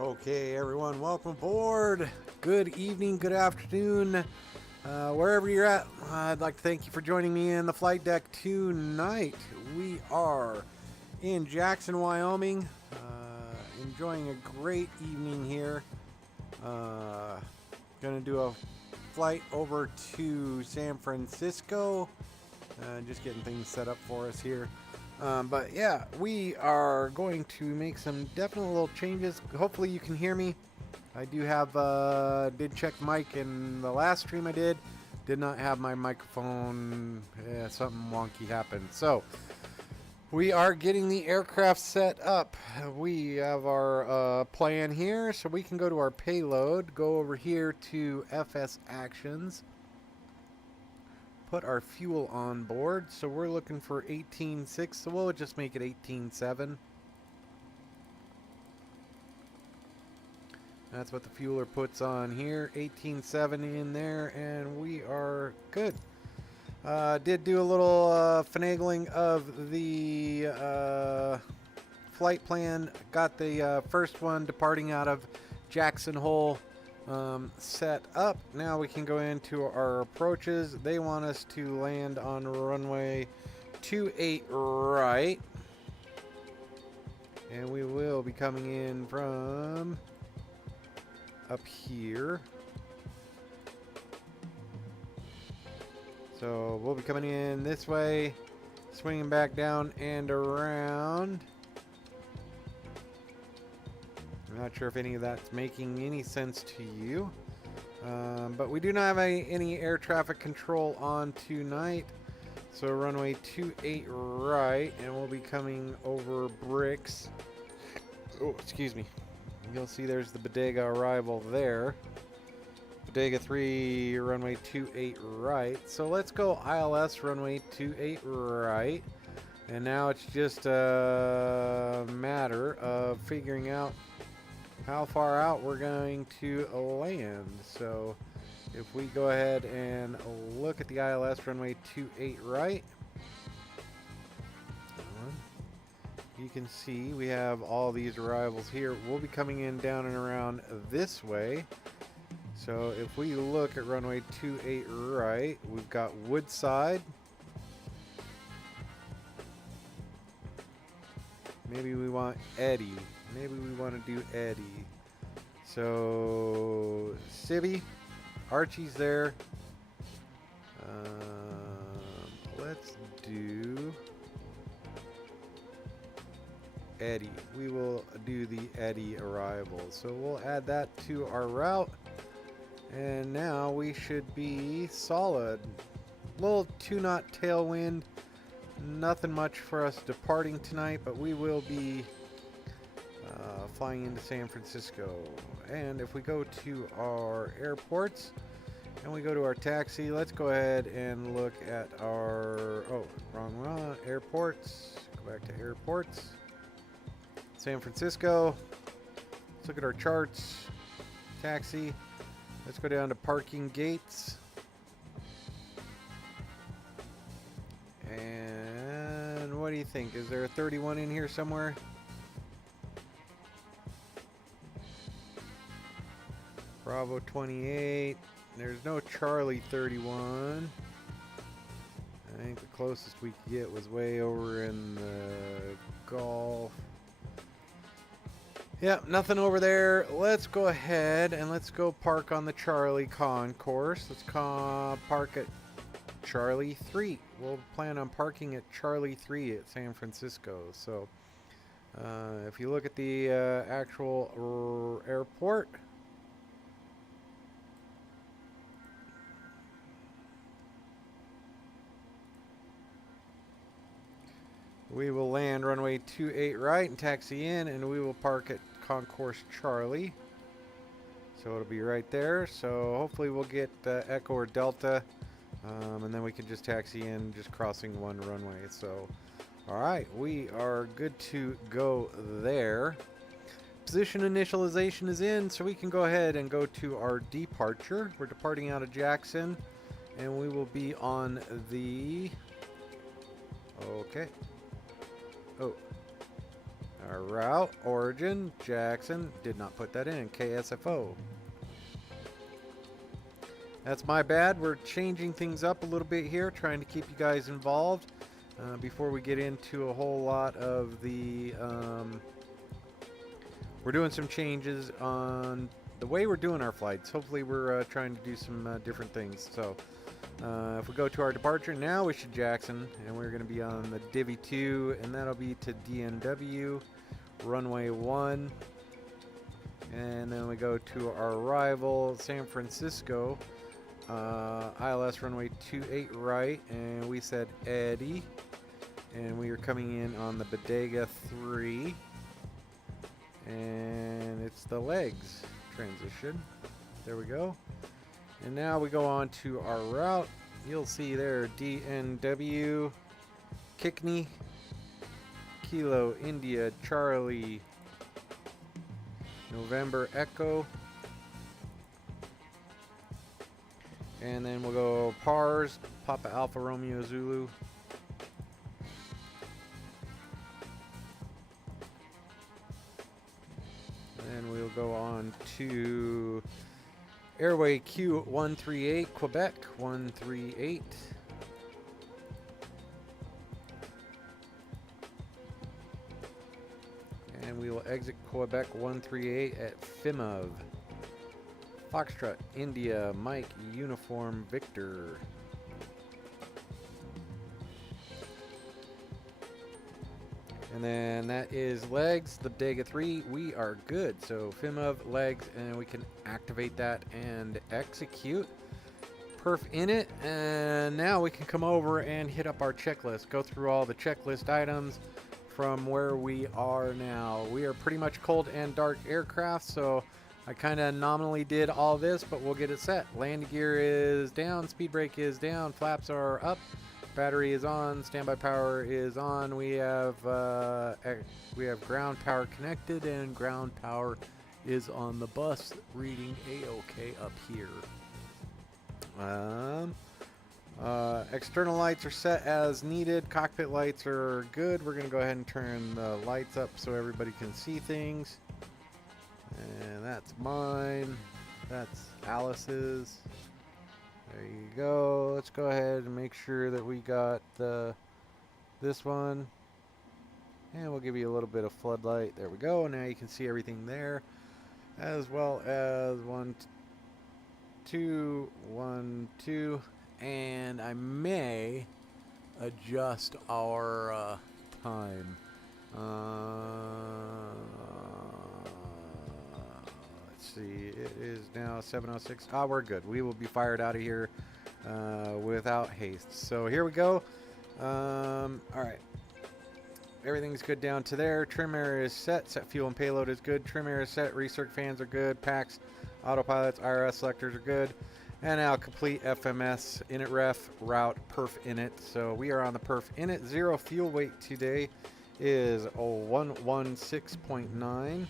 Okay, everyone, welcome aboard. Good evening, good afternoon, wherever you're at. I'd like to thank you for joining me in the flight deck tonight. We are in Jackson, Wyoming, enjoying a great evening here. Going to do a flight over to San Francisco. Just getting things set up for us here. But yeah, we are going to make some definite little changes. Hopefully you can hear me. I do have, did check mic in the last stream I did. Did not have my microphone, something wonky happened. So, we are getting the aircraft set up. We have our plan here, so we can go to our payload, go over here to FS Actions. Put our fuel on board, so we're looking for 18.6, so we'll just make it 18.7. That's what the fueler puts on here, 18.7 in there, and we are good. Did do a little finagling of the flight plan. Got the first one departing out of Jackson Hole set up. Now we can go into our approaches. They want us to land on runway 28 right, and we will be coming in from up here. So we'll be coming in this way, swinging back down and around. I'm not sure if any of that's making any sense to you. But we do not have any air traffic control on tonight. So runway 28 right, and we'll be coming over bricks. Oh, excuse me. You'll see there's the Bodega arrival there. Bodega 3, runway 28 right. So let's go ILS runway 28 right. And now it's just a matter of figuring out how far out we're going to land. So if we go ahead and look at the ILS runway 28 right, you can see we have all these arrivals here. We'll be coming in down and around this way. So if we look at runway 28 right, we've got Woodside. Maybe we want Eddie. Maybe we want to do Eddie. So, Sibby, Archie's there. Let's do Eddie. We will do the Eddie arrival. So we'll add that to our route. And now we should be solid. Little 2-knot tailwind. Nothing much for us departing tonight, but we will be flying into San Francisco. And if we go to our airports and we go to our taxi, let's go ahead and look at our wrong airports. Go back to airports. San Francisco. Let's look at our charts. Taxi. Let's go down to parking gates. And what do you think? Is there a 31 in here somewhere? Bravo 28. There's no Charlie 31. I think the closest we could get was way over in the Gulf. Yep, nothing over there. Let's go ahead and let's go park on the Charlie concourse. Let's park at Charlie 3. We'll plan on parking at Charlie 3 at San Francisco. So if you look at the actual airport, we will land runway 28 right and taxi in, and we will park at Concourse Charlie. So it'll be right there. So hopefully we'll get Echo or Delta, and then we can just taxi in, just crossing one runway. So, all right, we are good to go there. Position initialization is in, so we can go ahead and go to our departure. We're departing out of Jackson, and we will be on the... Okay. Oh. Our route, origin, Jackson, did not put that in, KSFO. That's my bad. We're changing things up a little bit here, trying to keep you guys involved before we get into a whole lot of the... we're doing some changes on the way we're doing our flights. Hopefully we're trying to do some different things. So if we go to our departure, now we should Jackson, and we're going to be on the Divi 2, and that'll be to DNW, runway 1. And then we go to our arrival, San Francisco, ILS runway 28 right, and we said Eddie, and we are coming in on the VATSIM 3, and it's the legs transition. There we go. And now we go on to our route. You'll see there DNW, Kickney, Kilo, India, Charlie, November, Echo. And then we'll go PARS, Papa Alpha Romeo Zulu. And we'll go on to Airway Q138, Quebec 138. And we will exit Quebec 138 at FIMOV. Foxtrot, India, Mike, Uniform, Victor. And then that is legs, the VATSIM 3. We are good. So FIMOV, legs, and we can activate that and execute. Perf in it. And now we can come over and hit up our checklist. Go through all the checklist items from where we are now. We are pretty much cold and dark aircraft, so I kind of nominally did all this, but we'll get it set. Landing gear is down, speed brake is down, flaps are up, battery is on, standby power is on. We have ground power connected, and ground power is on the bus, reading A-OK up here. External lights are set as needed. Cockpit lights are good. We're going to go ahead and turn the lights up so everybody can see things. And that's mine. That's Alice's. There you go. Let's go ahead and make sure that we got this one. And we'll give you a little bit of floodlight. There we go. Now you can see everything there. As well as 1, 2, 1, 2. And I may adjust our time. Let's see, it is now 7:06. Ah, we're good. We will be fired out of here without haste. So here we go. All right. Everything's good down to there. Trim area is set. Set fuel and payload is good. Trim area is set. Recirc fans are good. Packs, autopilots, IRS selectors are good. And now complete FMS init ref route perf init. So we are on the perf init. Zero fuel weight today is 116.9.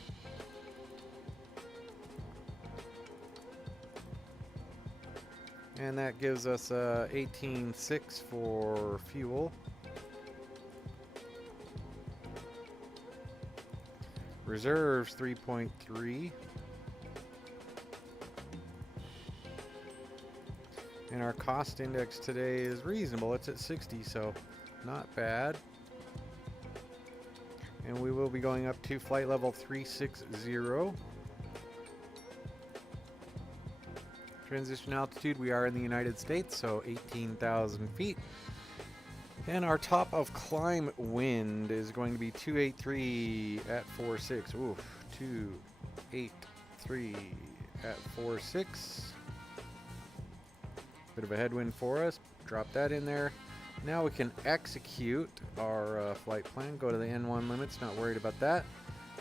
And that gives us 18.6 for fuel. Reserves 3.3. And our cost index today is reasonable. It's at 60, so not bad. And we will be going up to flight level 360. Transition altitude, we are in the United States, so 18,000 feet. And our top of climb wind is going to be 283 at 46. Oof, 283 at 46. Bit of a headwind for us. Drop that in there. Now we can execute our flight plan. Go to the N1 limits. Not worried about that.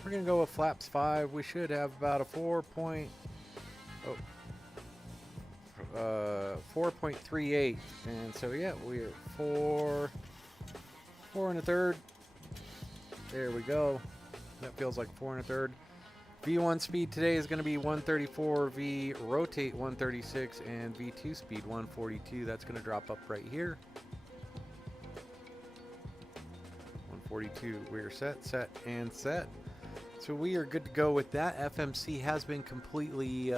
We're going to go with flaps 5. We should have about a 4.38. And so yeah, we're 4 1/3. There we go. That feels like 4 1/3. V1 speed today is going to be 134, V rotate 136, and V2 speed 142. That's going to drop up right here. 42. We're set, set, and set. So we are good to go with that. FMC has been completely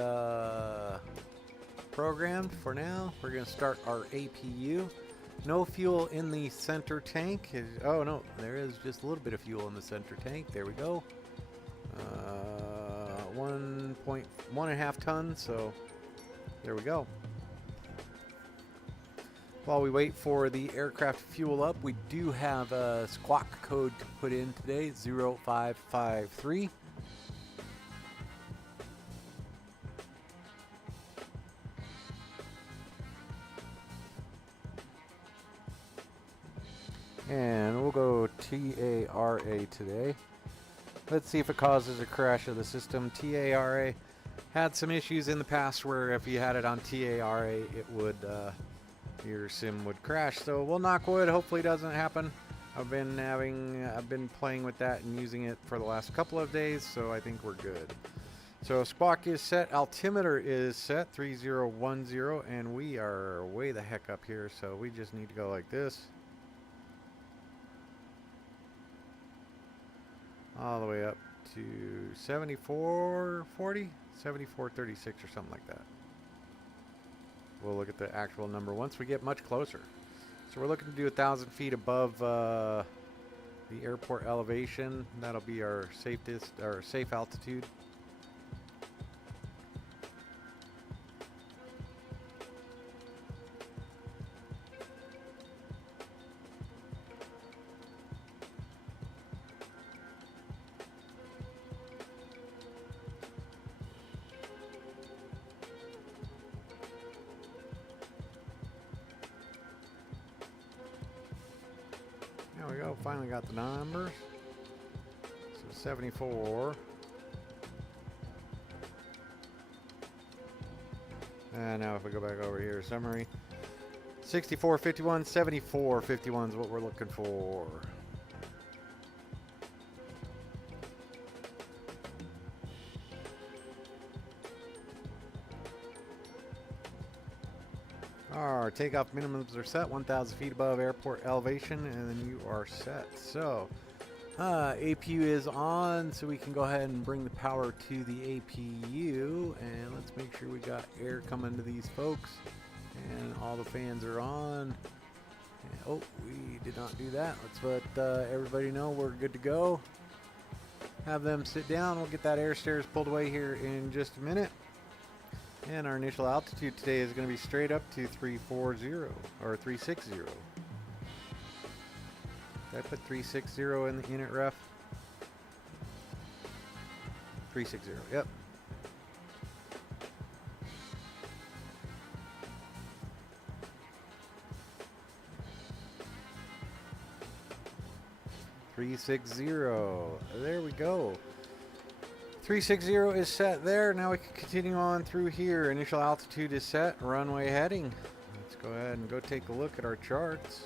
programmed for now. We're going to start our APU. No fuel in the center tank. Oh no, there is just a little bit of fuel in the center tank. There we go. 1.5 tons, so there we go. While we wait for the aircraft to fuel up, we do have a squawk code to put in today, 0553. And we'll go TARA today. Let's see if it causes a crash of the system. TARA had some issues in the past where if you had it on TARA, it would your sim would crash. So we'll knock wood. Hopefully it doesn't happen. I've been playing with that and using it for the last couple of days, so I think we're good. So squawk is set, altimeter is set 3010, and we are way the heck up here, so we just need to go like this. All the way up to 7440, 7436 or something like that. We'll look at the actual number once we get much closer. So we're looking to do 1,000 feet above the airport elevation. That'll be our safest, our safe altitude. There we go, finally got the numbers. So 74. And now if we go back over here, summary. 6451, 7451 is what we're looking for. Our takeoff minimums are set 1,000 feet above airport elevation, and then you are set. So APU is on, so we can go ahead and bring the power to the APU, and let's make sure we got air coming to these folks, and all the fans are on. And, oh, we did not do that. Let's let everybody know we're good to go. Have them sit down. We'll get that air stairs pulled away here in just a minute. And our initial altitude today is going to be straight up to 340 or 360. Did I put 360 in the unit ref? 360, yep. There we go. 360 is set there. Now we can continue on through here. Initial altitude is set. Runway heading. Let's go ahead and go take a look at our charts.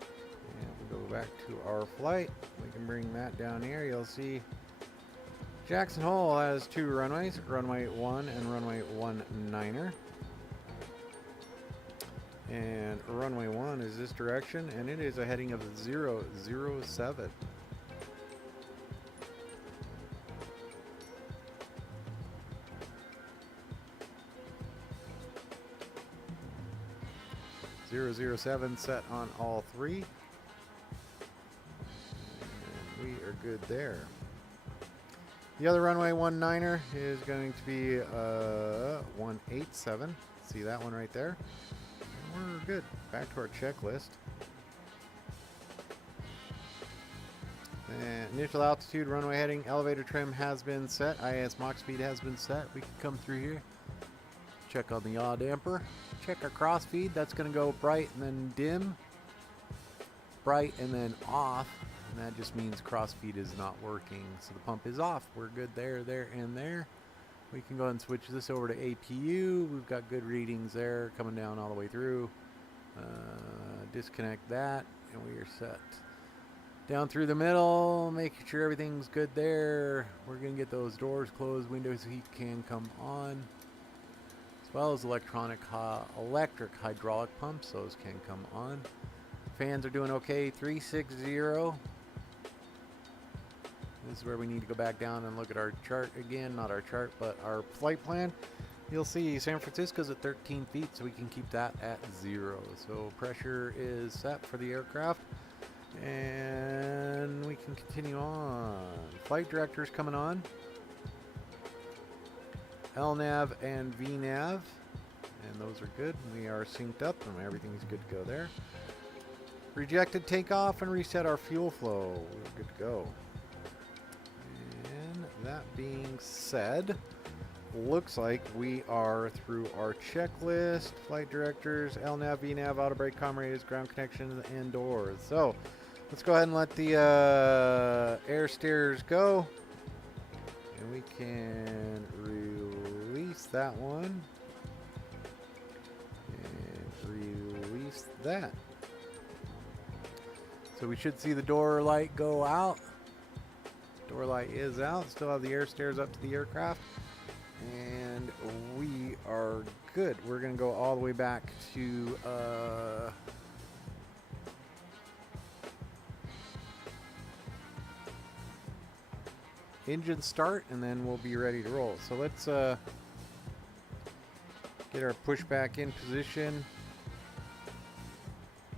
And we'll go back to our flight. We can bring that down here. You'll see Jackson Hole has two runways, runway 1 and runway 19er. And runway 1 is this direction, and it is a heading of 007. .007 set on all three, and we are good there. The other runway 19er is going to be 187. See that one right there? And we're good. Back to our checklist. And initial altitude, runway heading, elevator trim has been set. IAS Mach speed has been set. We can come through here. Check on the yaw damper. Check our cross feed. That's going to go bright and then dim. Bright and then off. And that just means cross feed is not working. So the pump is off. We're good there, there, and there. We can go ahead and switch this over to APU. We've got good readings there coming down all the way through. Disconnect that and we are set. Down through the middle, making sure everything's good there. We're going to get those doors closed. Windows heat can come on. As well as electric hydraulic pumps. Those can come on. Fans are doing okay. 360. This is where we need to go back down and look at our chart again. Not our chart, but our flight plan. You'll see San Francisco's at 13 feet, so we can keep that at 0. So pressure is set for the aircraft. And we can continue on. Flight director's coming on. LNAV and VNAV. And those are good. We are synced up and everything's good to go there. Rejected takeoff and reset our fuel flow. We're good to go. And that being said, looks like we are through our checklist. Flight directors, LNAV, VNAV, auto brake, comm radios, ground connection, and doors. So let's go ahead and let the air stairs go. And we can release that one. And release that. So we should see the door light go out. Door light is out. Still have the air stairs up to the aircraft. And we are good. We're going to go all the way back to engine start, and then we'll be ready to roll. So let's get our pushback in position.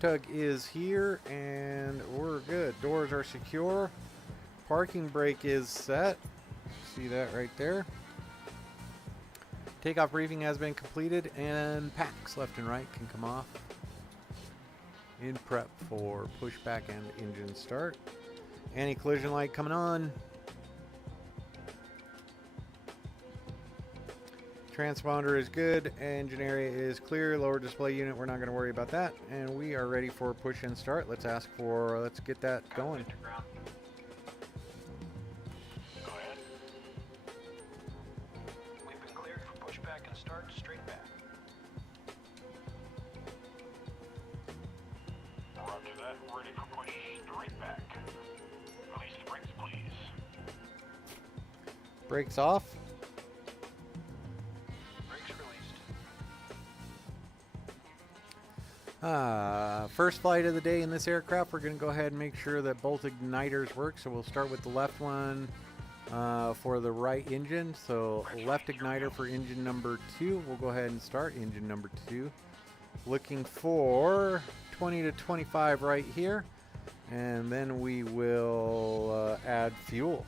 Tug is here, and we're good. Doors are secure. Parking brake is set. See that right there. Takeoff briefing has been completed, and packs left and right can come off in prep for pushback and engine start. Anti-collision light coming on. Transponder is good. Engine area is clear. Lower display unit, we're not going to worry about that. And we are ready for push and start. Let's get that going. Go ahead. We've been cleared for pushback and start straight back. Roger that. Ready for push straight back. Release the brakes, please. Brakes off. First flight of the day in this aircraft, we're going to go ahead and make sure that both igniters work. So we'll start with the left one for the right engine. So left igniter for engine number 2. We'll go ahead and start engine number 2. Looking for 20 to 25 right here. And then we will add fuel.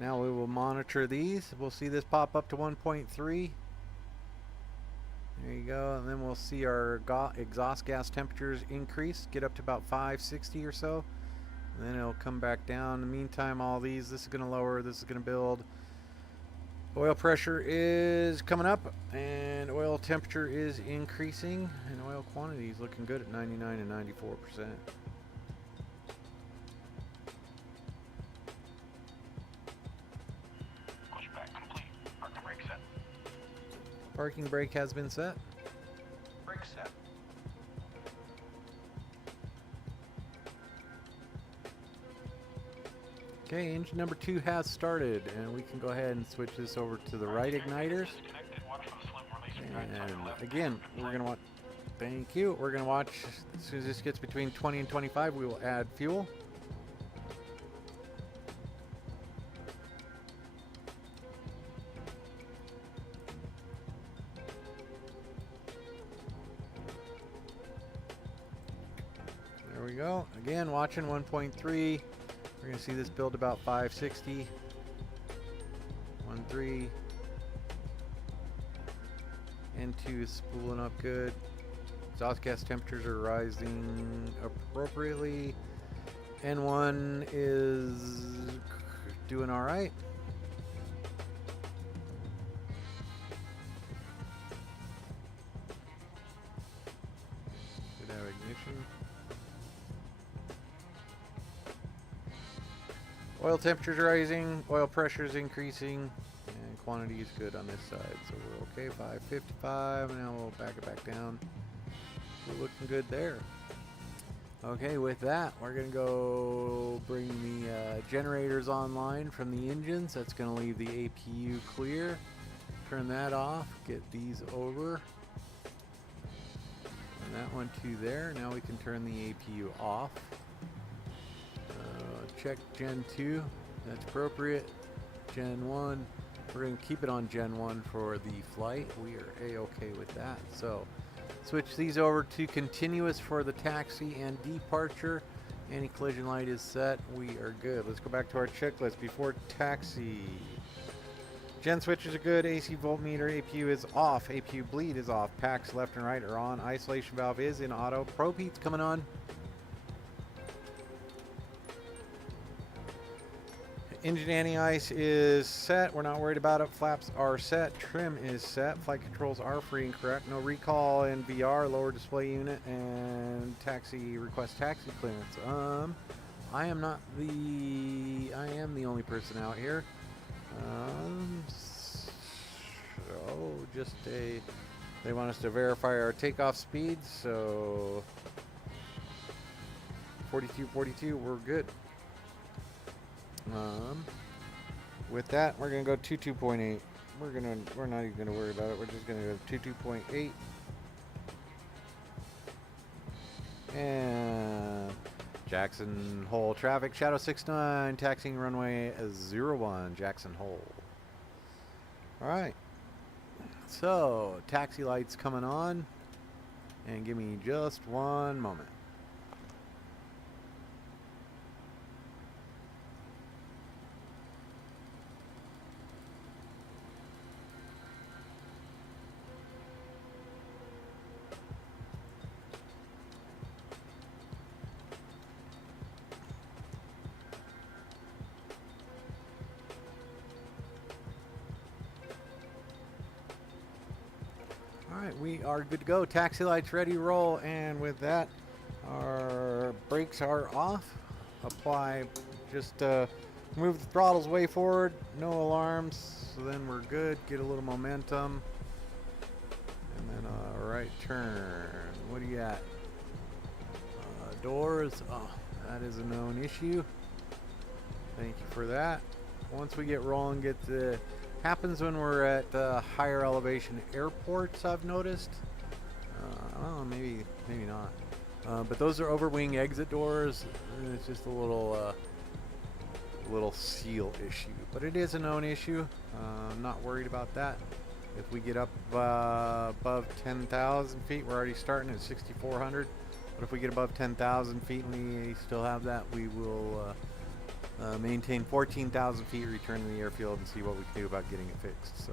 Now we will monitor these. We'll see this pop up to 1.3. There you go. And then we'll see our exhaust gas temperatures increase, get up to about 560 or so. And then it'll come back down. In the meantime, all these, this is going to lower, this is going to build. Oil pressure is coming up, and oil temperature is increasing, and oil quantity is looking good at 99 and 94%. Parking brake has been set. Brake set. Okay, engine number 2 has started, and we can go ahead and switch this over to the right igniters. And again, we're going to want, thank you, we're going to watch, as soon as this gets between 20 and 25, we will add fuel. There we go. Again, watching 1.3. We're going to see this build about 560. 1.3. N2 is spooling up good. Exhaust gas temperatures are rising appropriately. N1 is doing all right. Should have ignition. Oil temperatures rising, oil pressure is increasing, and quantity is good on this side. So we're okay, 555, now we'll back it back down. We're looking good there. Okay, with that, we're gonna go bring the generators online from the engines. That's gonna leave the APU clear. turn that off, get these over. And that one to there. Now we can turn the APU off. Check Gen 2. That's appropriate. Gen 1. We're going to keep it on Gen 1 for the flight. We are A-okay with that. So switch these over to continuous for the taxi and departure. Anti-collision light is set. We are good. Let's go back to our checklist before taxi. Gen switches are good. AC voltmeter. APU is off. APU bleed is off. Packs left and right are on. Isolation valve is in auto. Probe heat's coming on. Engine anti-ice is set. We're not worried about it. Flaps are set. Trim is set. Flight controls are free and correct. No recall in VR. Lower display unit and taxi request taxi clearance. I am the only person out here. They want us to verify our takeoff speeds. So 42, we're good. With that, we're gonna go 2.8. We're not even gonna worry about it. We're just gonna go 2.8. And Jackson Hole traffic. Shadow 69 taxiing runway 01 Jackson Hole. All right. So taxi lights coming on, and give me just one moment. Alright, we are good to go. Taxi lights ready to roll, and with that, our brakes are off. Apply, just move the throttles way forward, no alarms, so then we're good. Get a little momentum, and then a right turn. What do you got? Doors, oh, that is a known issue. Thank you for that. Once we get rolling, happens when we're at higher elevation airports, I've noticed. Oh, maybe not. But those are overwing exit doors. It's just a little seal issue, but it is a known issue. I'm not worried about that. If we get up above 10,000 feet, we're already starting at 6,400. But if we get above 10,000 feet and we still have that, we will maintain 14,000 feet, return to the airfield, and see what we can do about getting it fixed. So.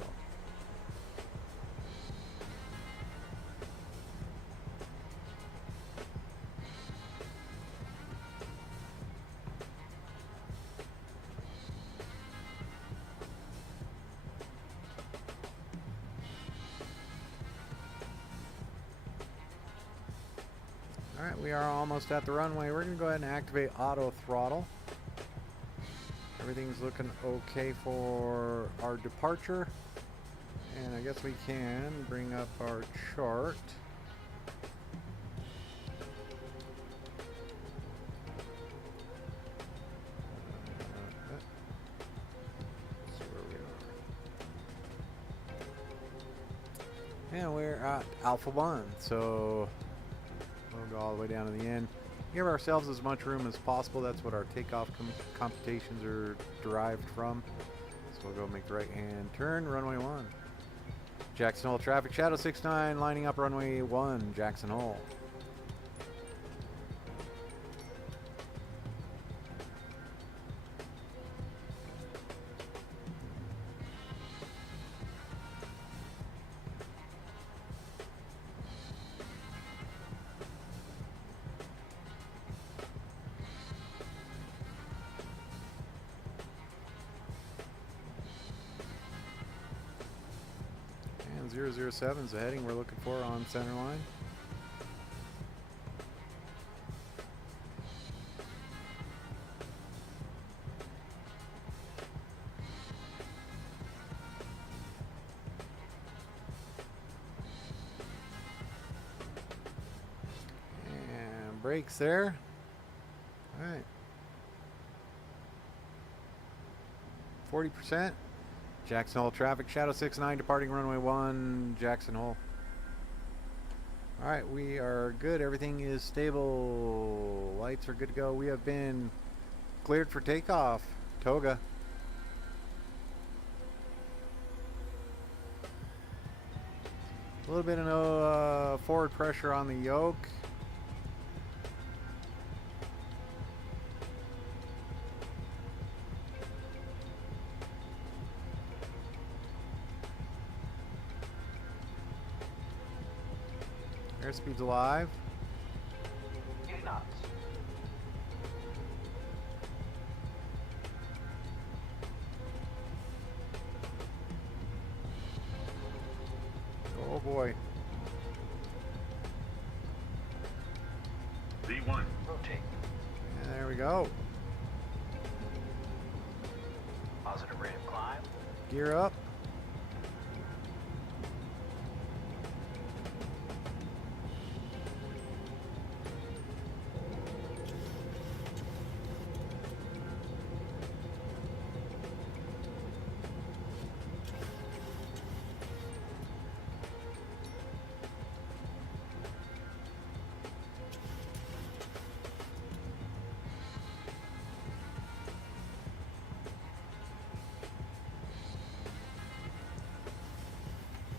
Alright, we are almost at the runway. We're going to go ahead and activate auto throttle. Everything's looking okay for our departure. And I guess we can bring up our chart. That's where we are. And we're at Alpha 1, so we'll go all the way down to the end. Give ourselves as much room as possible. That's what our takeoff computations are derived from. So we'll go make the right hand turn, runway 1. Jackson Hole traffic, Shadow 69 lining up runway 1, Jackson Hole. And 007 is the heading we're looking for on center line. And brakes there. All right. 40%. Jackson Hole traffic, Shadow 69 departing runway 1, Jackson Hole. Alright, we are good. Everything is stable. Lights are good to go. We have been cleared for takeoff. Toga. A little bit of forward pressure on the yoke. Airspeed's alive. 80 knots. Oh boy. V1. Rotate. And there we go. Positive rate of climb. Gear up.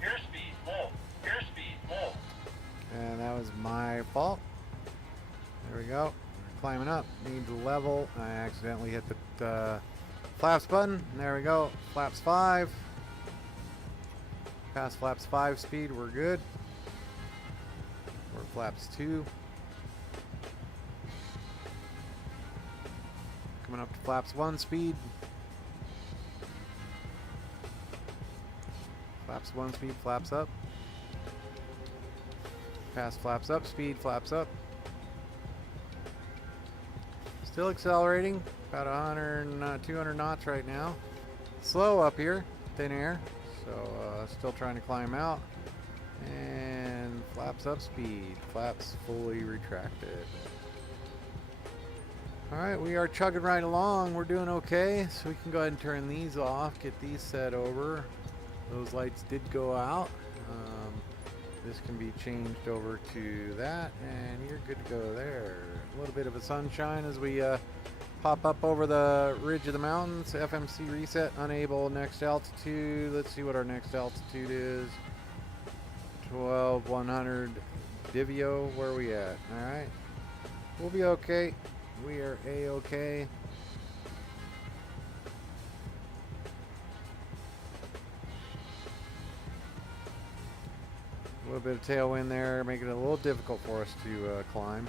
Airspeed full. Airspeed full. And that was my fault. There we go. Climbing up. Need to level. I accidentally hit the flaps button. There we go. Flaps 5. Past flaps 5 speed. We're good. We're flaps 2. Coming up to flaps 1 speed. Flaps 1 speed. Flaps up. Past flaps up speed. Flaps up. Still accelerating. About 100, 200 knots right now. Slow up here. Thin air. So still trying to climb out. And flaps up speed. Flaps fully retracted. Alright, we are chugging right along. We're doing okay. So we can go ahead and turn these off. Get these set over. Those lights did go out. This can be changed over to that. And you're good to go there. A little bit of a sunshine as we pop up over the ridge of the mountains. FMC reset, unable, next altitude. Let's see what our next altitude is. 12,100 Divio. Where are we at? Alright. We'll be okay. We are A-okay. A little bit of tailwind there, making it a little difficult for us to climb.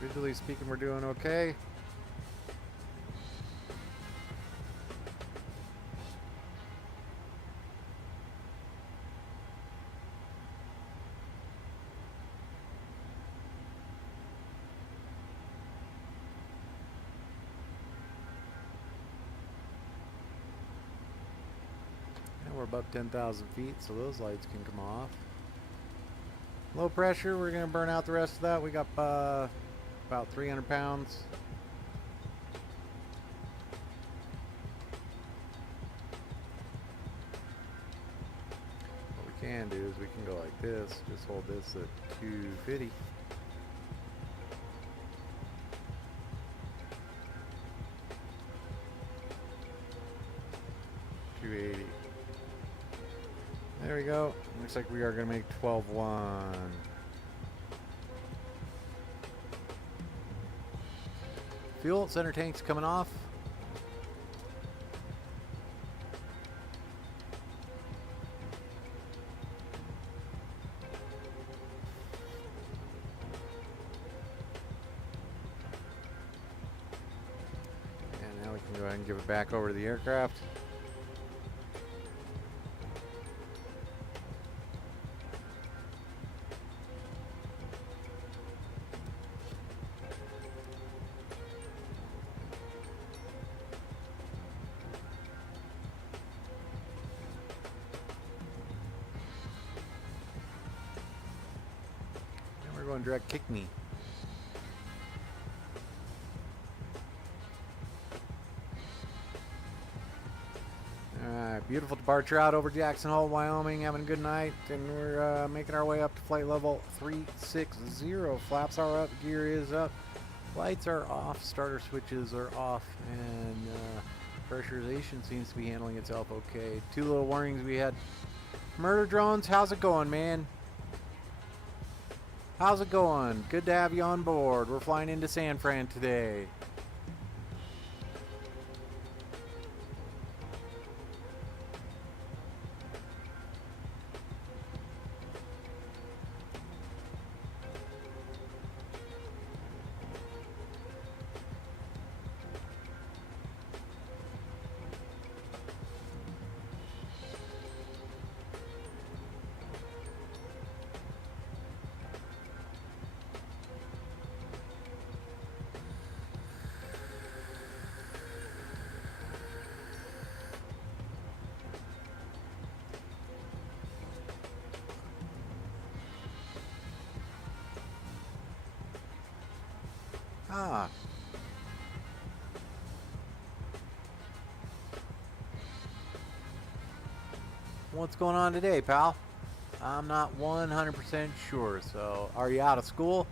Visually speaking, we're doing okay. We're above 10,000 feet, so those lights can come off. Low pressure, we're going to burn out the rest of that. We got about 300 pounds. What we can do is we can go like this. Just hold this at 250. There we go. Looks like we are going to make 12.1. Fuel center tank's coming off. And now we can go ahead and give it back over to the aircraft. Going direct kick me. Beautiful departure out over Jackson Hole, Wyoming. Having a good night, and we're making our way up to flight level 360. Flaps are up, gear is up, lights are off, starter switches are off, and pressurization seems to be handling itself okay. Two little warnings we had. Murder drones, how's it going, man? How's it going? Good to have you on board. We're flying into San Fran today. Ah. What's going on today, pal? I'm not 100% sure, so are you out of school?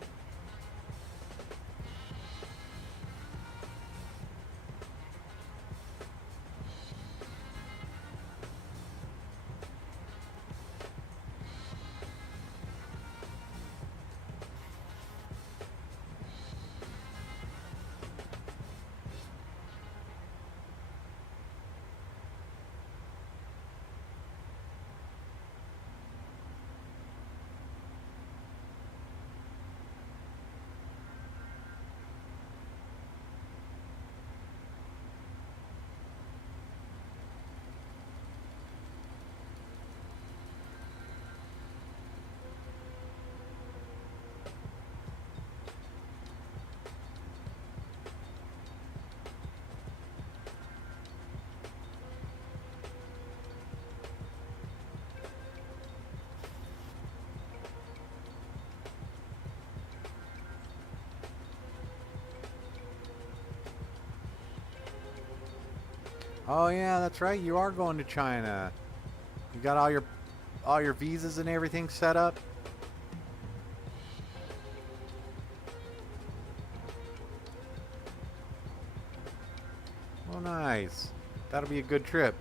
Oh yeah, that's right. You are going to China. You got all your visas and everything set up? Oh nice. That'll be a good trip.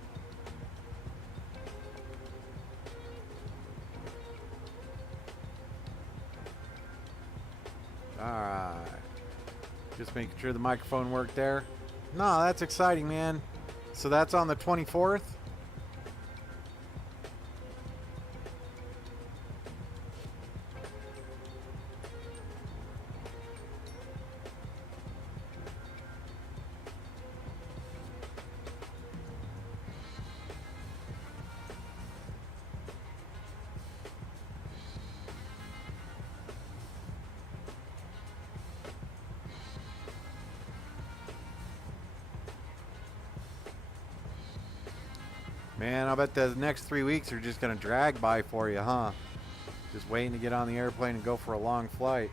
Alright. Just making sure the microphone worked there. No, that's exciting, man. So that's on the 24th? Man, I bet the next 3 weeks are just going to drag by for you, huh? Just waiting to get on the airplane and go for a long flight.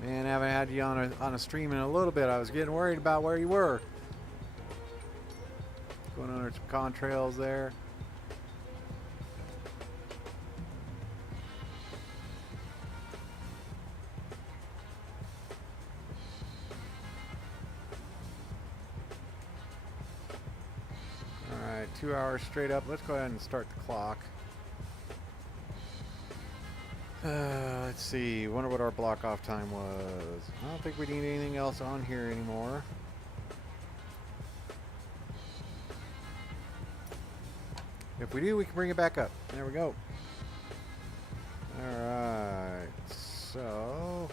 Man, I haven't had you on a stream in a little bit. I was getting worried about where you were. Going under some contrails there. Alright, 2 hours straight up. Let's go ahead and start the clock. Let's see. Wonder what our block off time was. I don't think we need anything else on here anymore. If we do, we can bring it back up. There we go. Alright, so...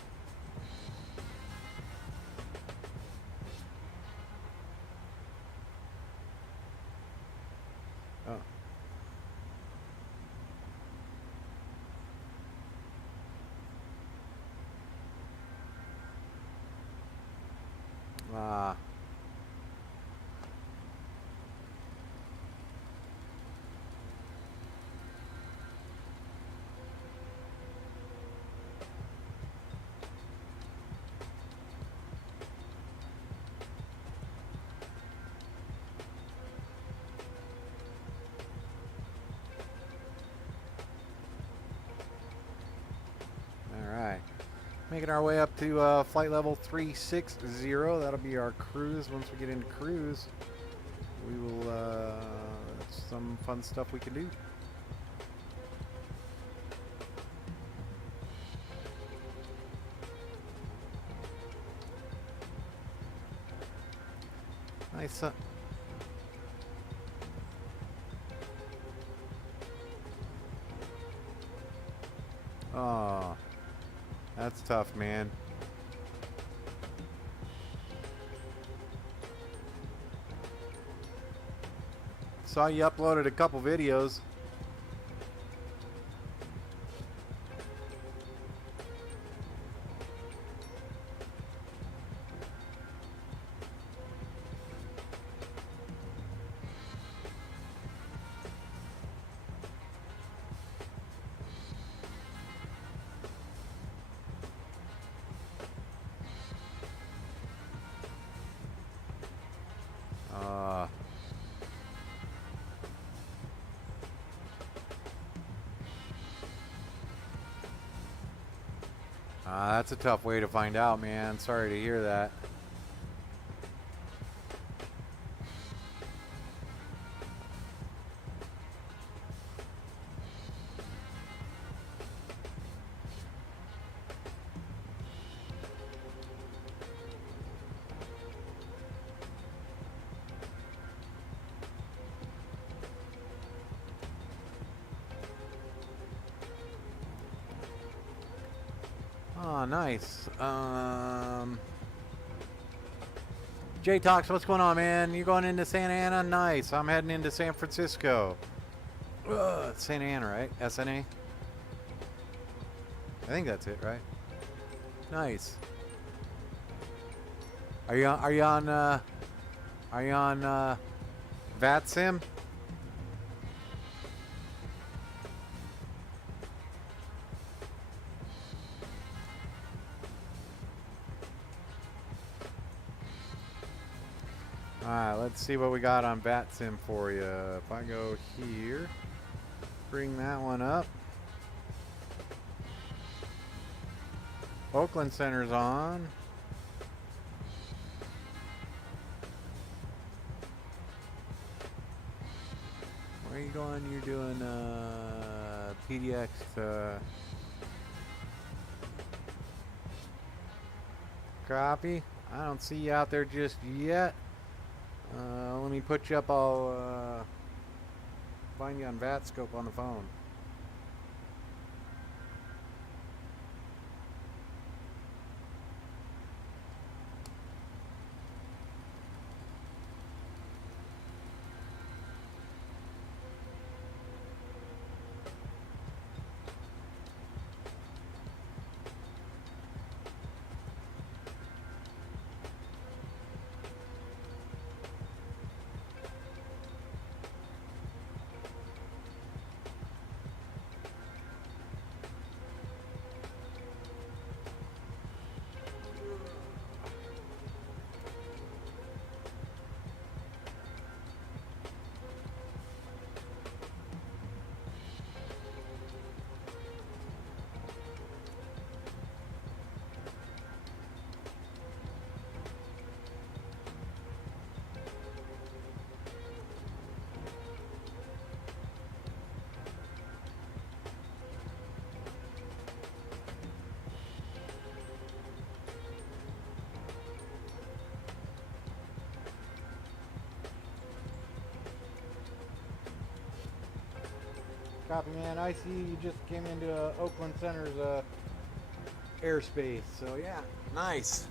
Oh. Ah. Alright. Making our way up to flight level 360. That'll be our cruise. Once we get into cruise, we will, that's some fun stuff we can do. Nice. Oh, that's tough, man. Saw you uploaded a couple videos. That's a tough way to find out, man. Sorry to hear that. Oh, nice. J-Tox, what's going on, man? You going into Santa Ana? Nice. I'm heading into San Francisco. It's Santa Ana, right? SNA? I think that's it, right? Nice. Are you on VATSIM? Alright, let's see what we got on VATSIM for you. If I go here, bring that one up. Oakland Center's on. Where are you going? You're doing PDX copy. I don't see you out there just yet. Let me put you up. I'll find you on VATScope on the phone. Copy, man. I see you just came into Oakland Center's airspace. So yeah, nice.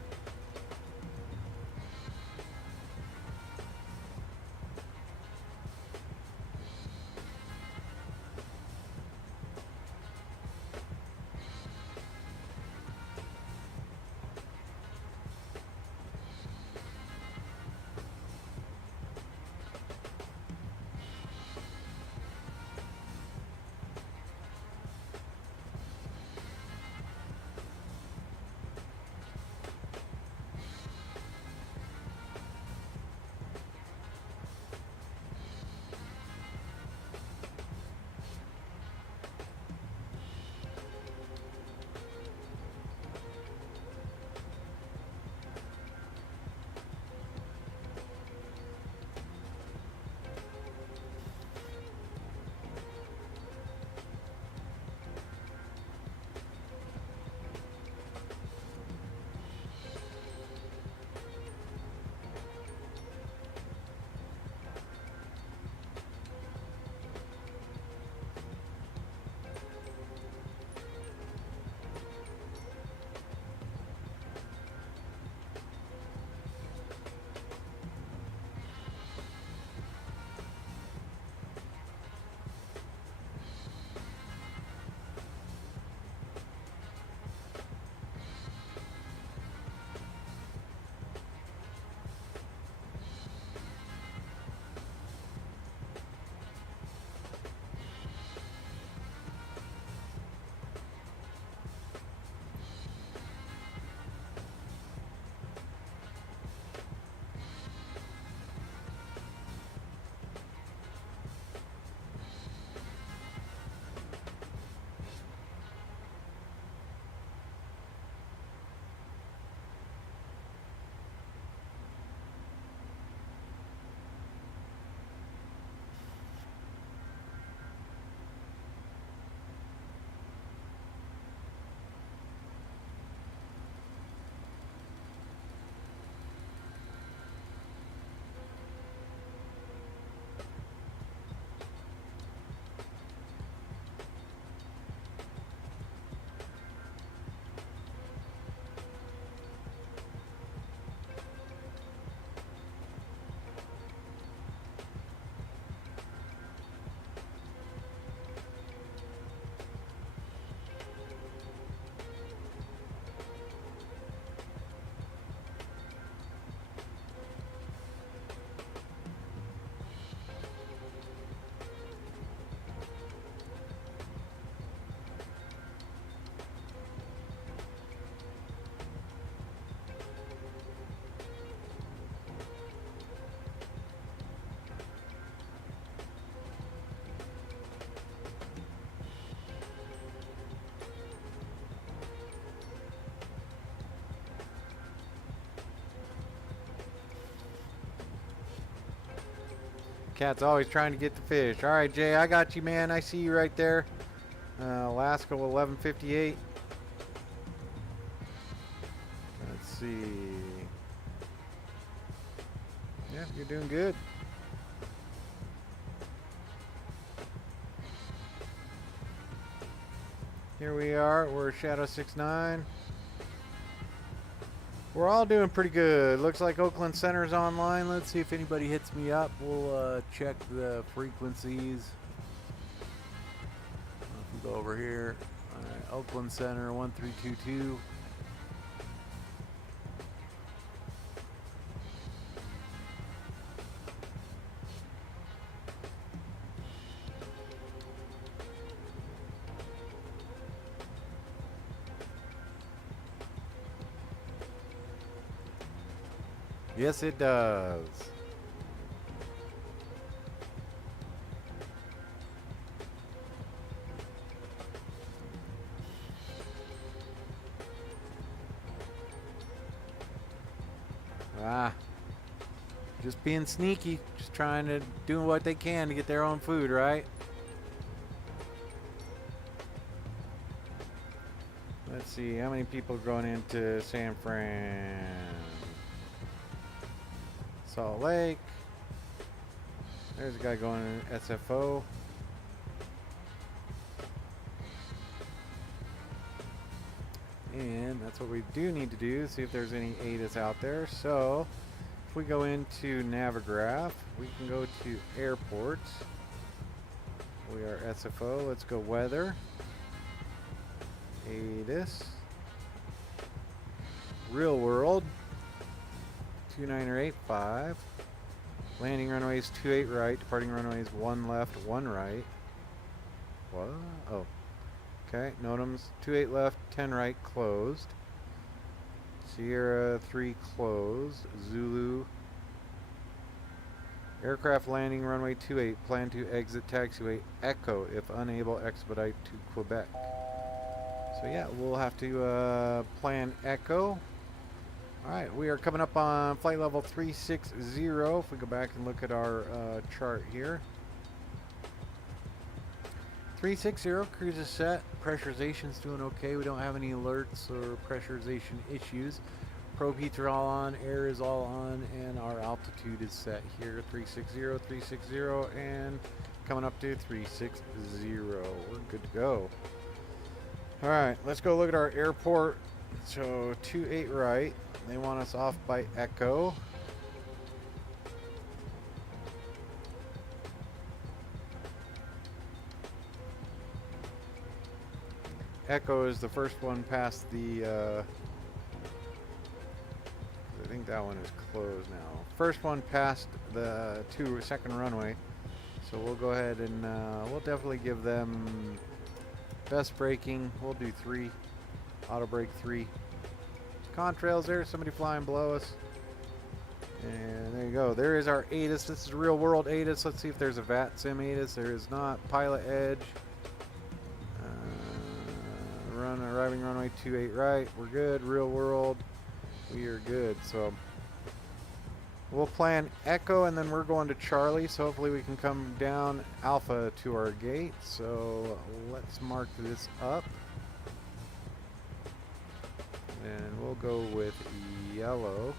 Cat's always trying to get the fish. All right, Jay, I got you, man. I see you right there. Alaska 1158. Let's see. Yeah, you're doing good. Here we are. We're Shadow 69. We're all doing pretty good. Looks like Oakland Center's online. Let's see if anybody hits me up. We'll check the frequencies. If we go over here. All right, Oakland Center 1322. Yes, it does. Just being sneaky, just trying to do what they can to get their own food, right? Let's see, how many people are going into San Fran? Salt Lake. There's a guy going to SFO. in. That's what we do need to do, see if there's any ATIS out there. So if we go into Navigraph, we can go to airports. We are SFO. Let's go weather. ATIS. Real world. 2985. Landing runways 28 right. Departing runways 1 left, 1 right. What? Oh. Okay. NOTAMs 28 left, 10 right, closed. Sierra 3 closed. Zulu. Aircraft landing runway 28. Plan to exit taxiway Echo if unable expedite to Quebec. So yeah, we'll have to plan Echo. Alright, we are coming up on flight level 360. If we go back and look at our chart here. 360, cruise is set. Pressurization's doing okay. We don't have any alerts or pressurization issues. Probe heats are all on, air is all on, and our altitude is set here. 360, 360, and coming up to 360. We're good to go. Alright, let's go look at our airport. So 28 right. They want us off by Echo. Echo is the first one past the I think that one is closed now. First one past the second runway. So we'll go ahead and we'll definitely give them best braking. We'll do 3. Auto brake 3. Contrails there. Somebody flying below us. And there you go. There is our ATIS. This is real world ATIS. Let's see if there's a VATSIM ATIS. There is not. Pilot Edge. Arriving runway 28 right. We're good. Real world. We are good. So we'll plan Echo and then we're going to Charlie. So hopefully we can come down Alpha to our gate. So let's mark this up. And we'll go with yellow.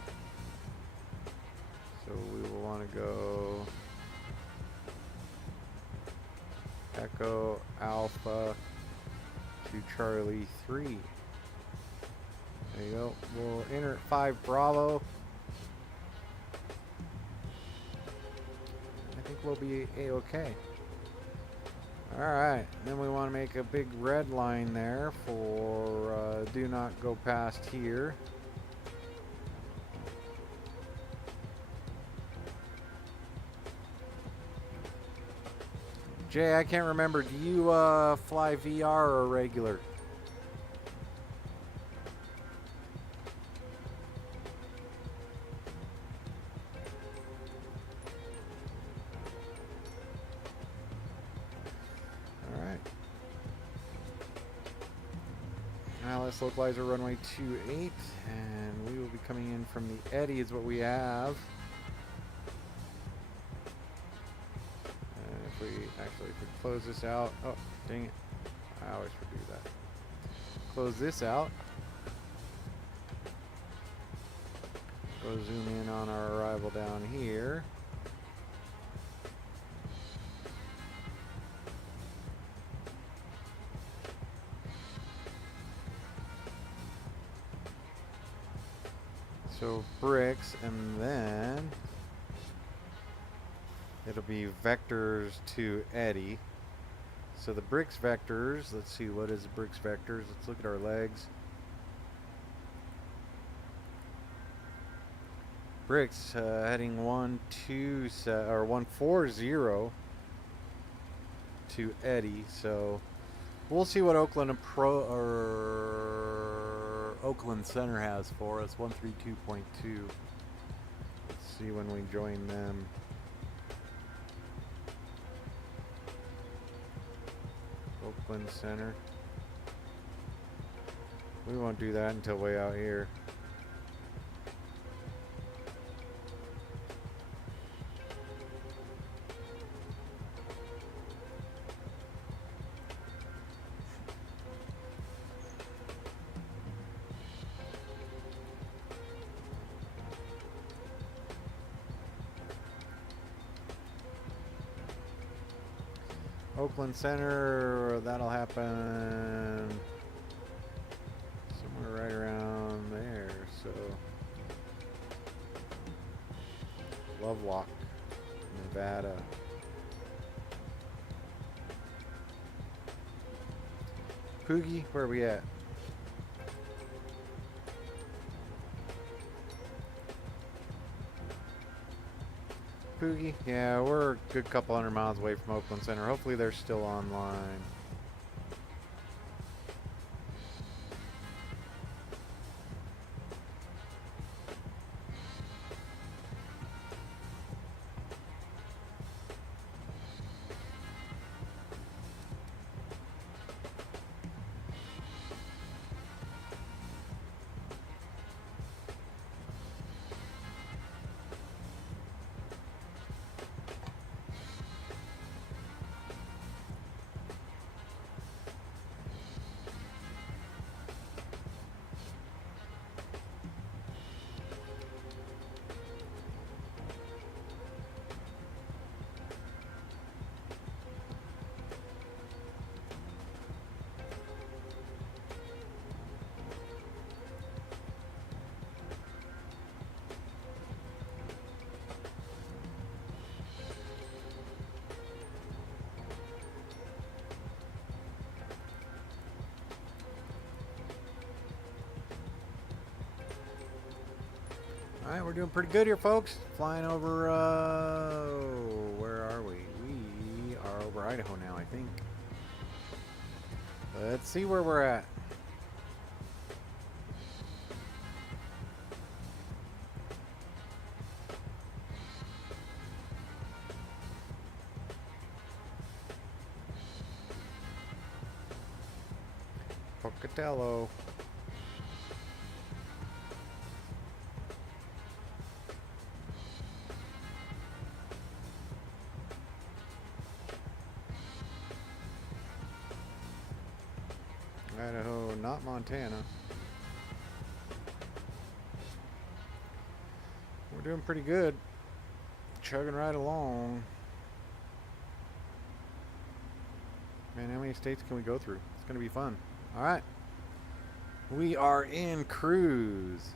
So we will want to go Echo Alpha to Charlie 3. There you go. We'll enter at 5 Bravo. I think we'll be A-okay. Alright, then we want to make a big red line there for do not go past here. Jay, I can't remember. Do you fly VR or regular? Alright. Now let's localize our runway 28, and we will be coming in from the Eddy is what we have. If we close this out, oh dang it, I always forget that. Close this out. Go zoom in on our arrival down here. So bricks, and then it'll be vectors to Eddy. So the bricks vectors, let's see, what is bricks vectors? Let's look at our legs. Bricks heading 140 to Eddy. So we'll see what Oakland Oakland Center has for us. 132.2. Let's see when we join them. Oakland Center. We won't do that until way out here. Oakland Center, that'll happen somewhere right around there, so Lovelock, Nevada. Poogie, where are we at? Poogie? Yeah, we're a good couple hundred miles away from Oakland Center. Hopefully they're still online. Alright, we're doing pretty good here, folks. Flying over, where are we? We are over Idaho now, I think. Let's see where we're at. Pocatello. Idaho, not Montana. We're doing pretty good. Chugging right along. Man, how many states can we go through? It's going to be fun. All right. We are in cruise.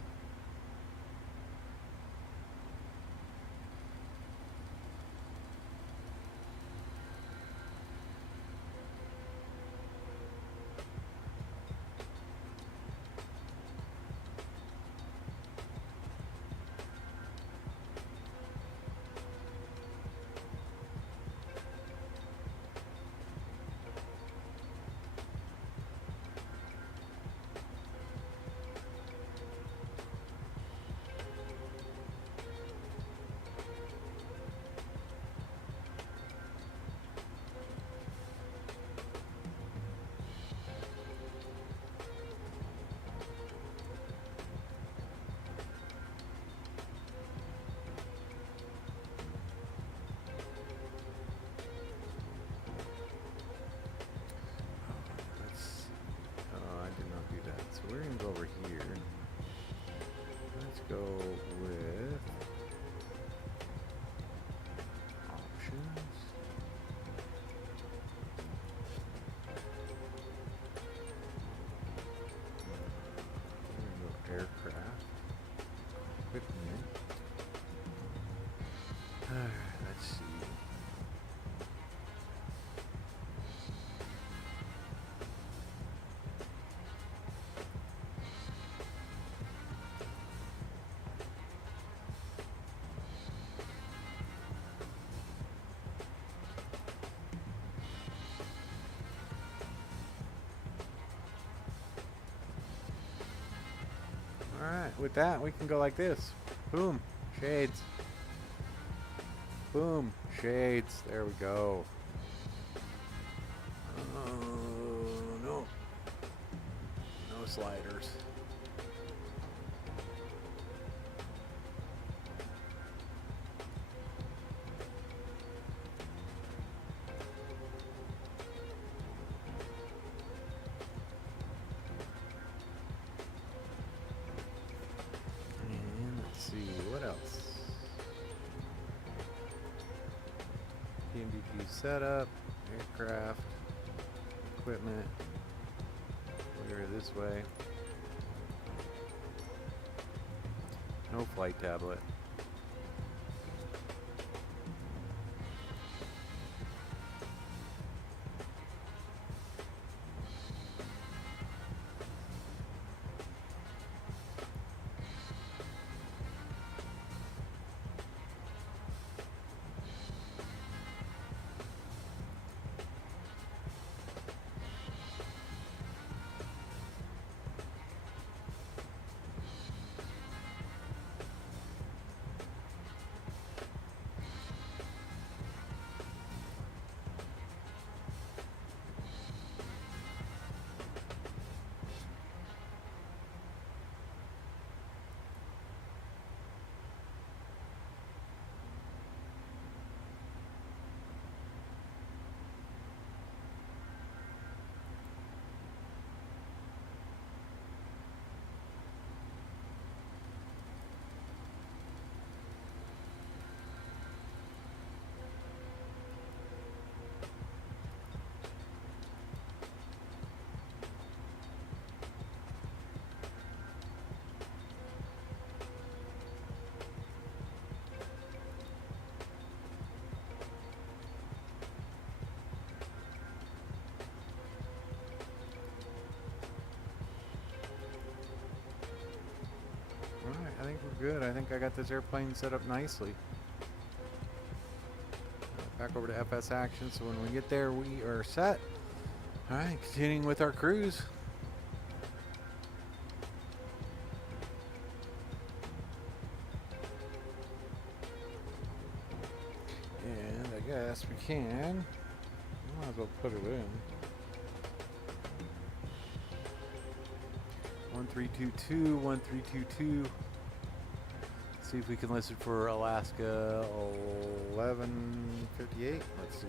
So we're going to go over here. Let's go with options. We're going to go aircraft. Equipment. Let's see. Alright, with that we can go like this. Boom, shades. Boom, shades. There we go. No. No sliders. What else? PMDG setup, aircraft, equipment. We're this way. No flight tablet. Alright, I think we're good. I think I got this airplane set up nicely. Back over to FS Action, so when we get there, we are set. Alright, continuing with our cruise. And I guess we can. Might as well put it in. 1322, 1322. See if we can list it for Alaska 1158. Let's see.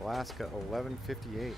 Alaska 1158.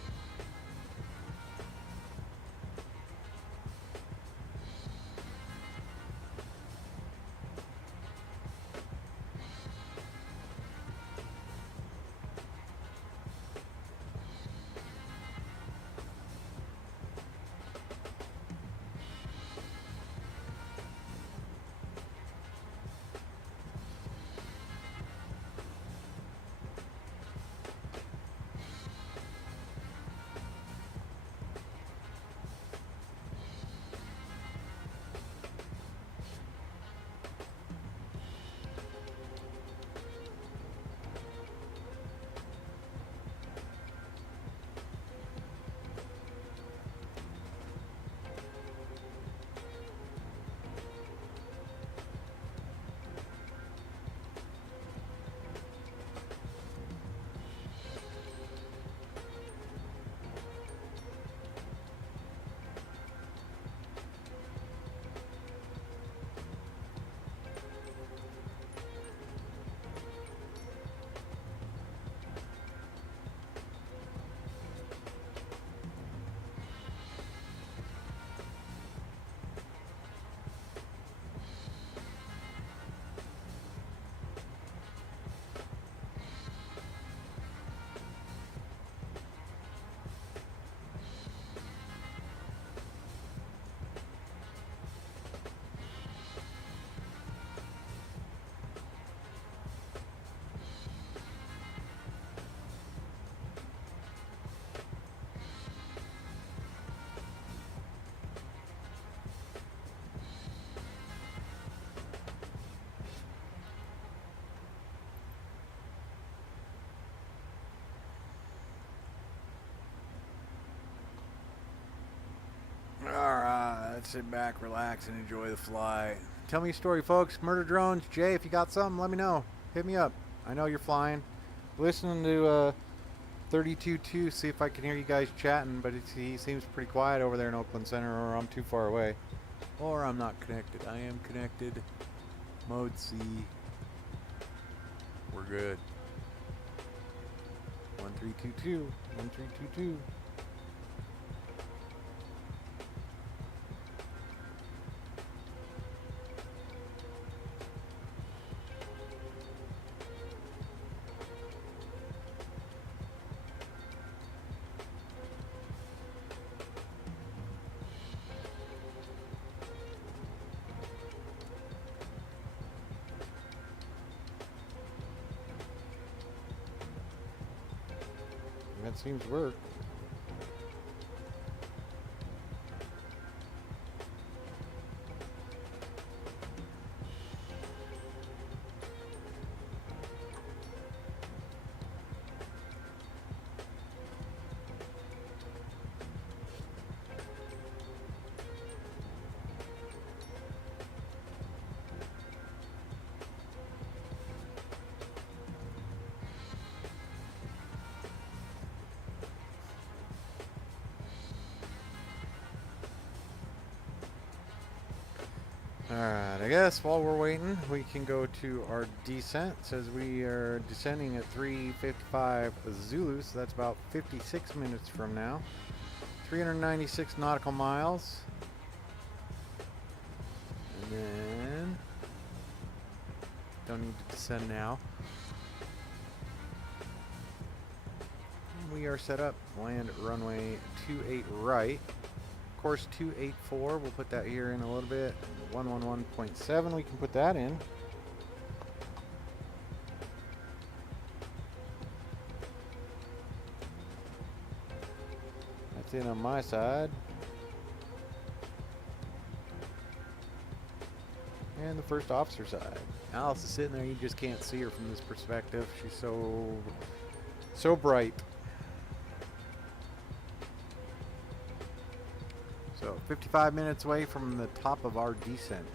Alright, let's sit back, relax, and enjoy the flight. Tell me a story, folks. Murder Drones, Jay, if you got something, let me know. Hit me up. I know you're flying. Listening to 32.2, see if I can hear you guys chatting, but he seems pretty quiet over there in Oakland Center, or I'm too far away. Or I'm not connected. I am connected. Mode C. We're good. 1322. 1322. it seems to work. Alright, I guess while we're waiting, we can go to our descent. It says we are descending at 3:55 Zulu, so that's about 56 minutes from now. 396 nautical miles. And then, don't need to descend now. We are set up. Land at runway 28 right. Course 284, we'll put that here in a little bit. 111.7, we can put that in. That's in on my side. And the first officer side. Alice is sitting there, you just can't see her from this perspective. She's so bright. So 55 minutes away from the top of our descent.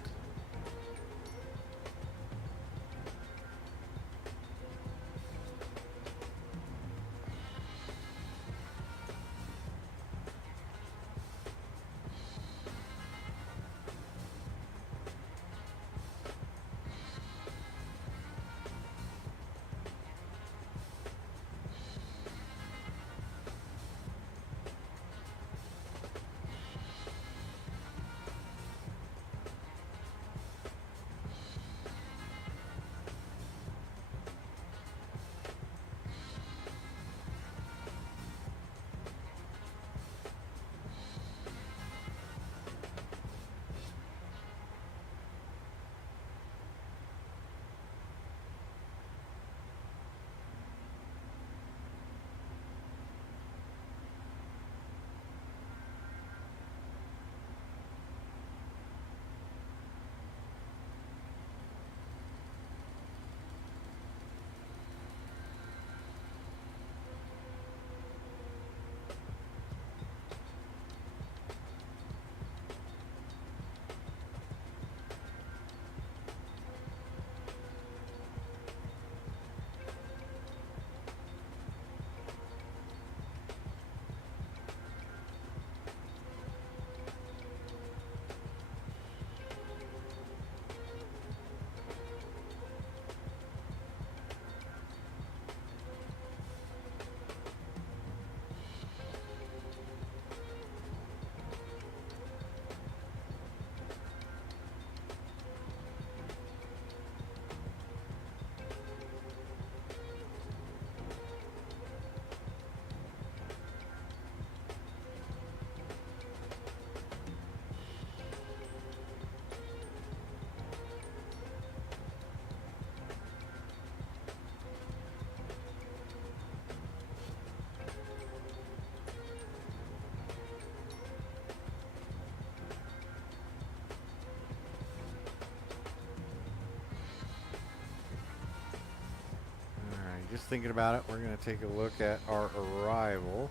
Just thinking about it, we're going to take a look at our arrival.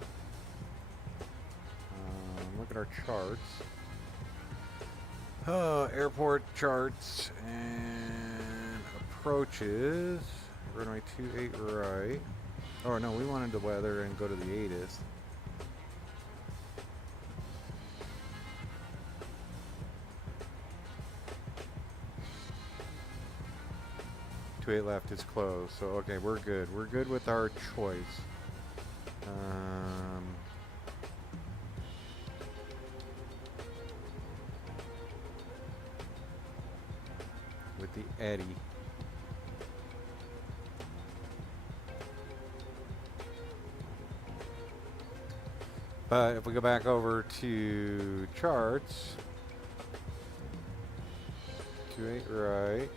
Look at our charts. Airport charts and approaches. Runway 28 right. Oh no, we wanted the weather and go to the ATIS. Left is closed, so okay, we're good. We're good with our choice. With the Eddy. But if we go back over to charts, 28 right.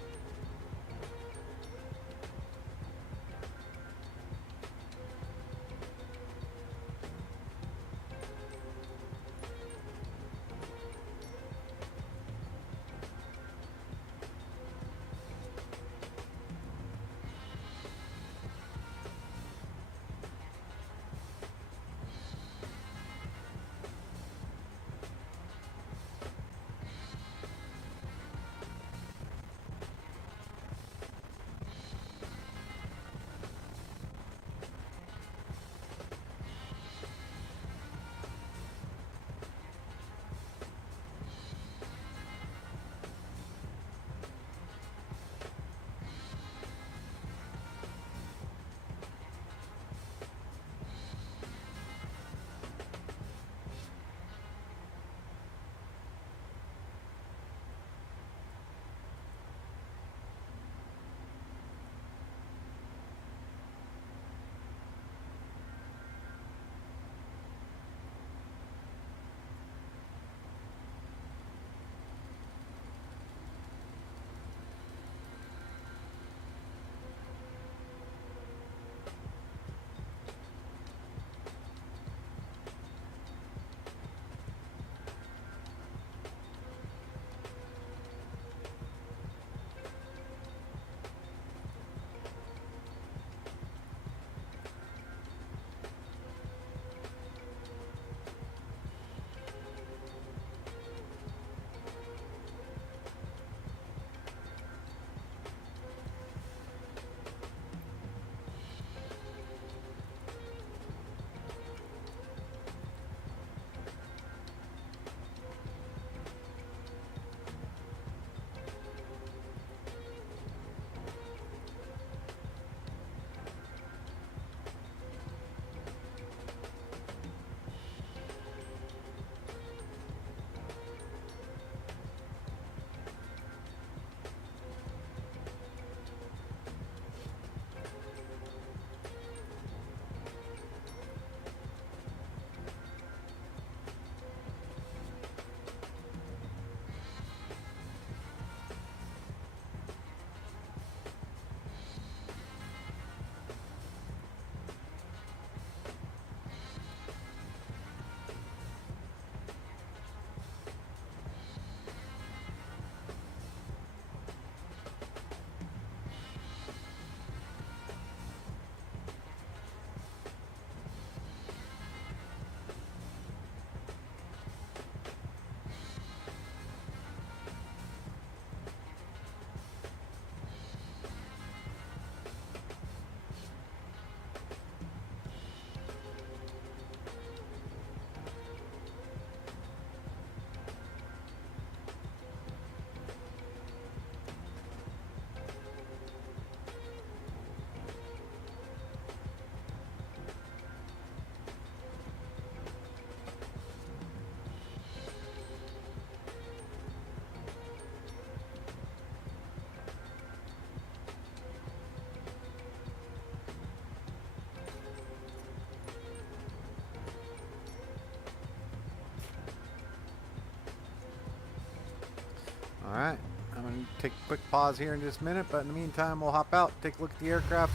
Alright, I'm going to take a quick pause here in just a minute, but in the meantime we'll hop out, take a look at the aircraft.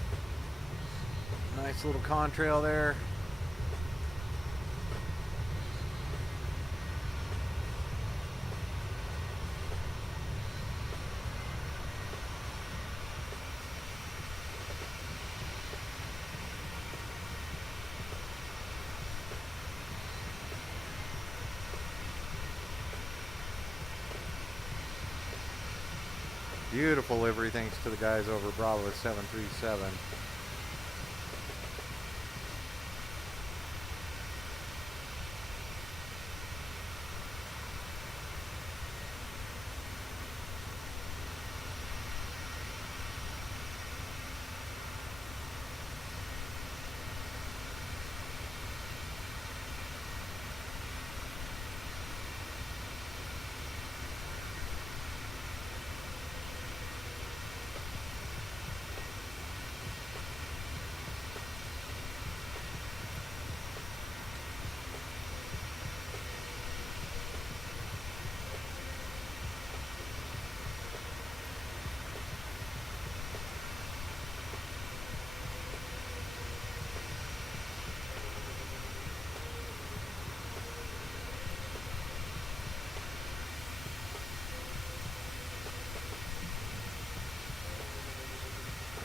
Nice little contrail there. Beautiful livery, thanks to the guys over Bravo 737.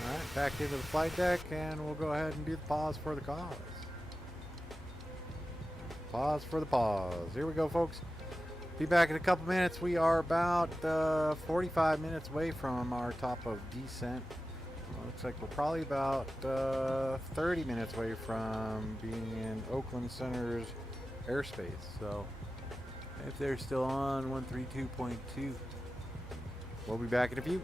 Alright, back into the flight deck, and we'll go ahead and do the pause for the cause. Pause for the pause. Here we go, folks. Be back in a couple minutes. We are about 45 minutes away from our top of descent. Looks like we're probably about 30 minutes away from being in Oakland Center's airspace. So if they're still on 132.2, we'll be back in a few.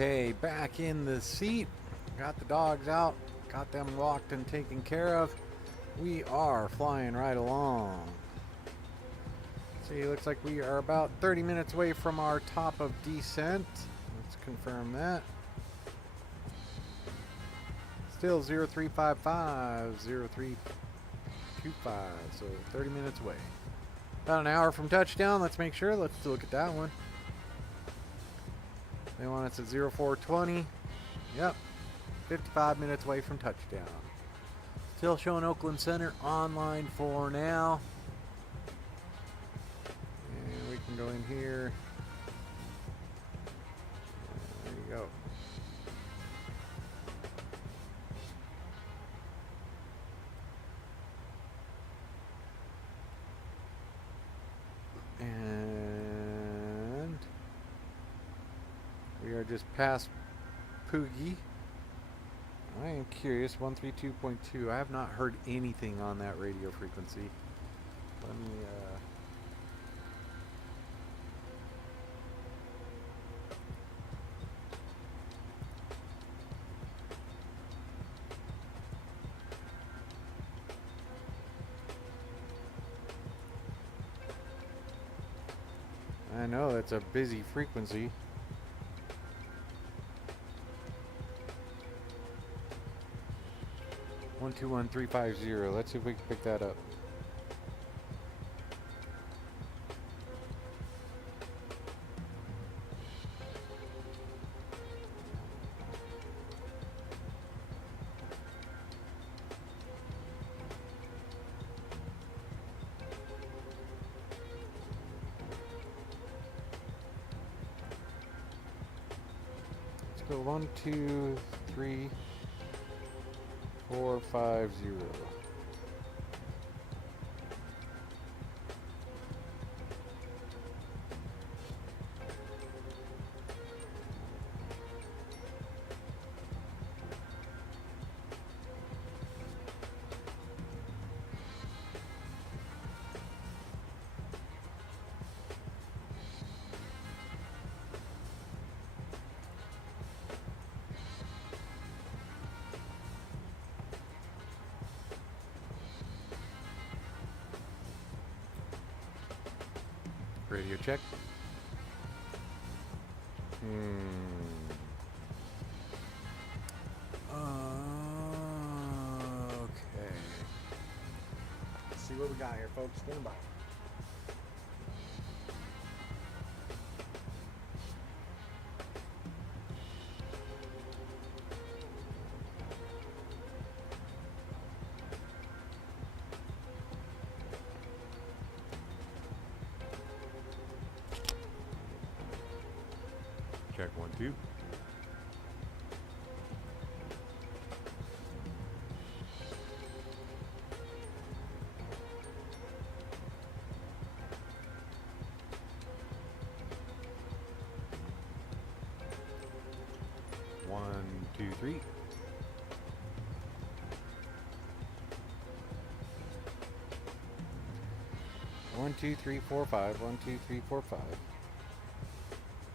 Okay, back in the seat. Got the dogs out. Got them walked and taken care of. We are flying right along. See, looks like we are about 30 minutes away from our top of descent. Let's confirm that. Still 0355, 0325, so 30 minutes away. About an hour from touchdown. Let's make sure. Let's look at that one. They want us at 0420. Yep. 55 minutes away from touchdown. Still showing Oakland Center online for now. And we can go in here. There you go. And we are just past Poogie. I am curious, 132.2. I have not heard anything on that radio frequency. Let me, I know it's a busy frequency. One two one 350. Let's see if we can pick that up. Let's go 1 2 3 450. Radio check. Okay. Let's see what we got here, folks. Stand by. Check 1 2. One, two, three. One, two, three, four, five. 1 2 3 4 5.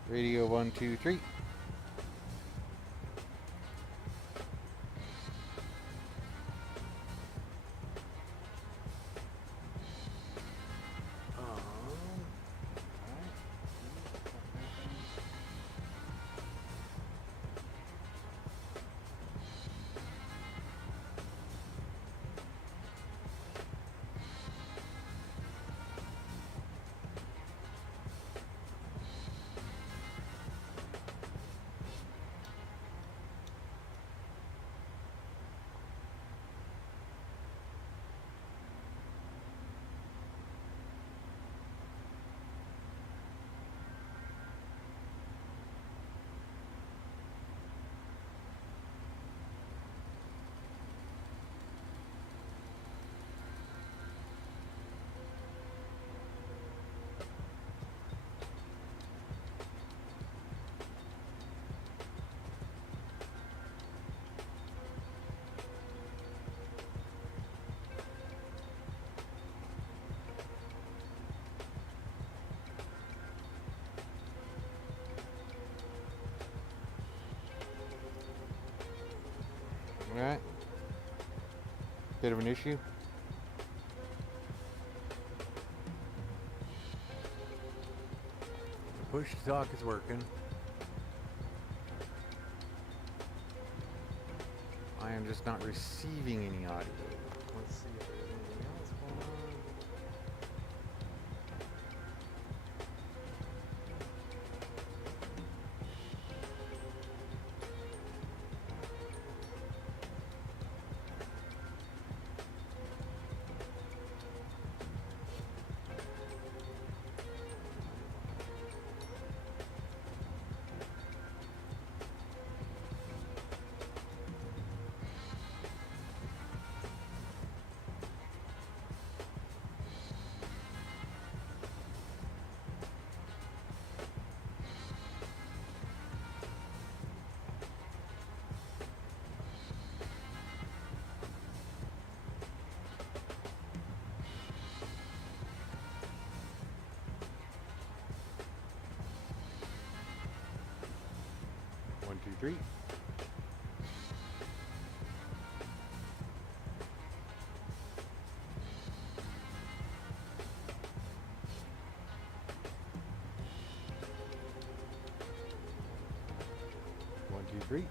Radio 1 2 3. Alright. Bit of an issue. Push to talk is working. I am just not receiving any audio. Let's see if there's anything else going on. One, two, three. One, two, three.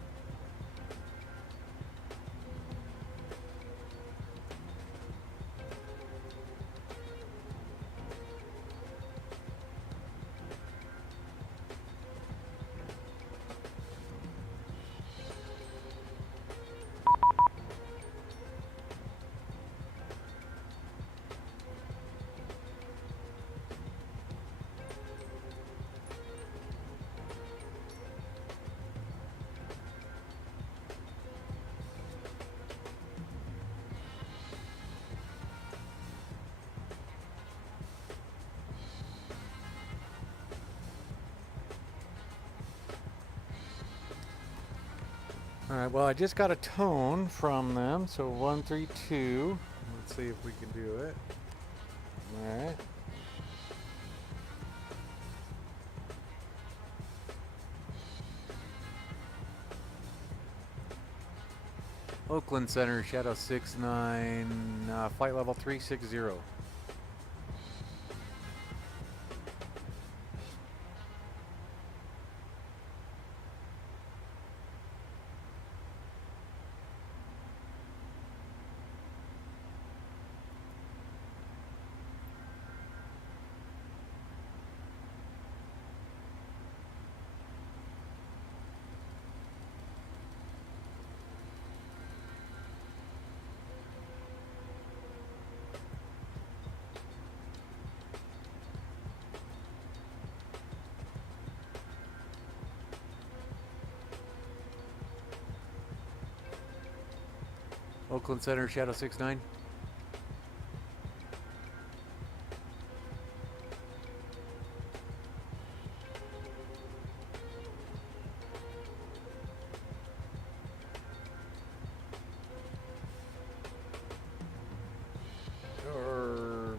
Alright, well I just got a tone from them, so 132. Let's see if we can do it. Alright. Oakland Center, Shadow 69, flight level 360. Oakland Center, Shadow 69. Org.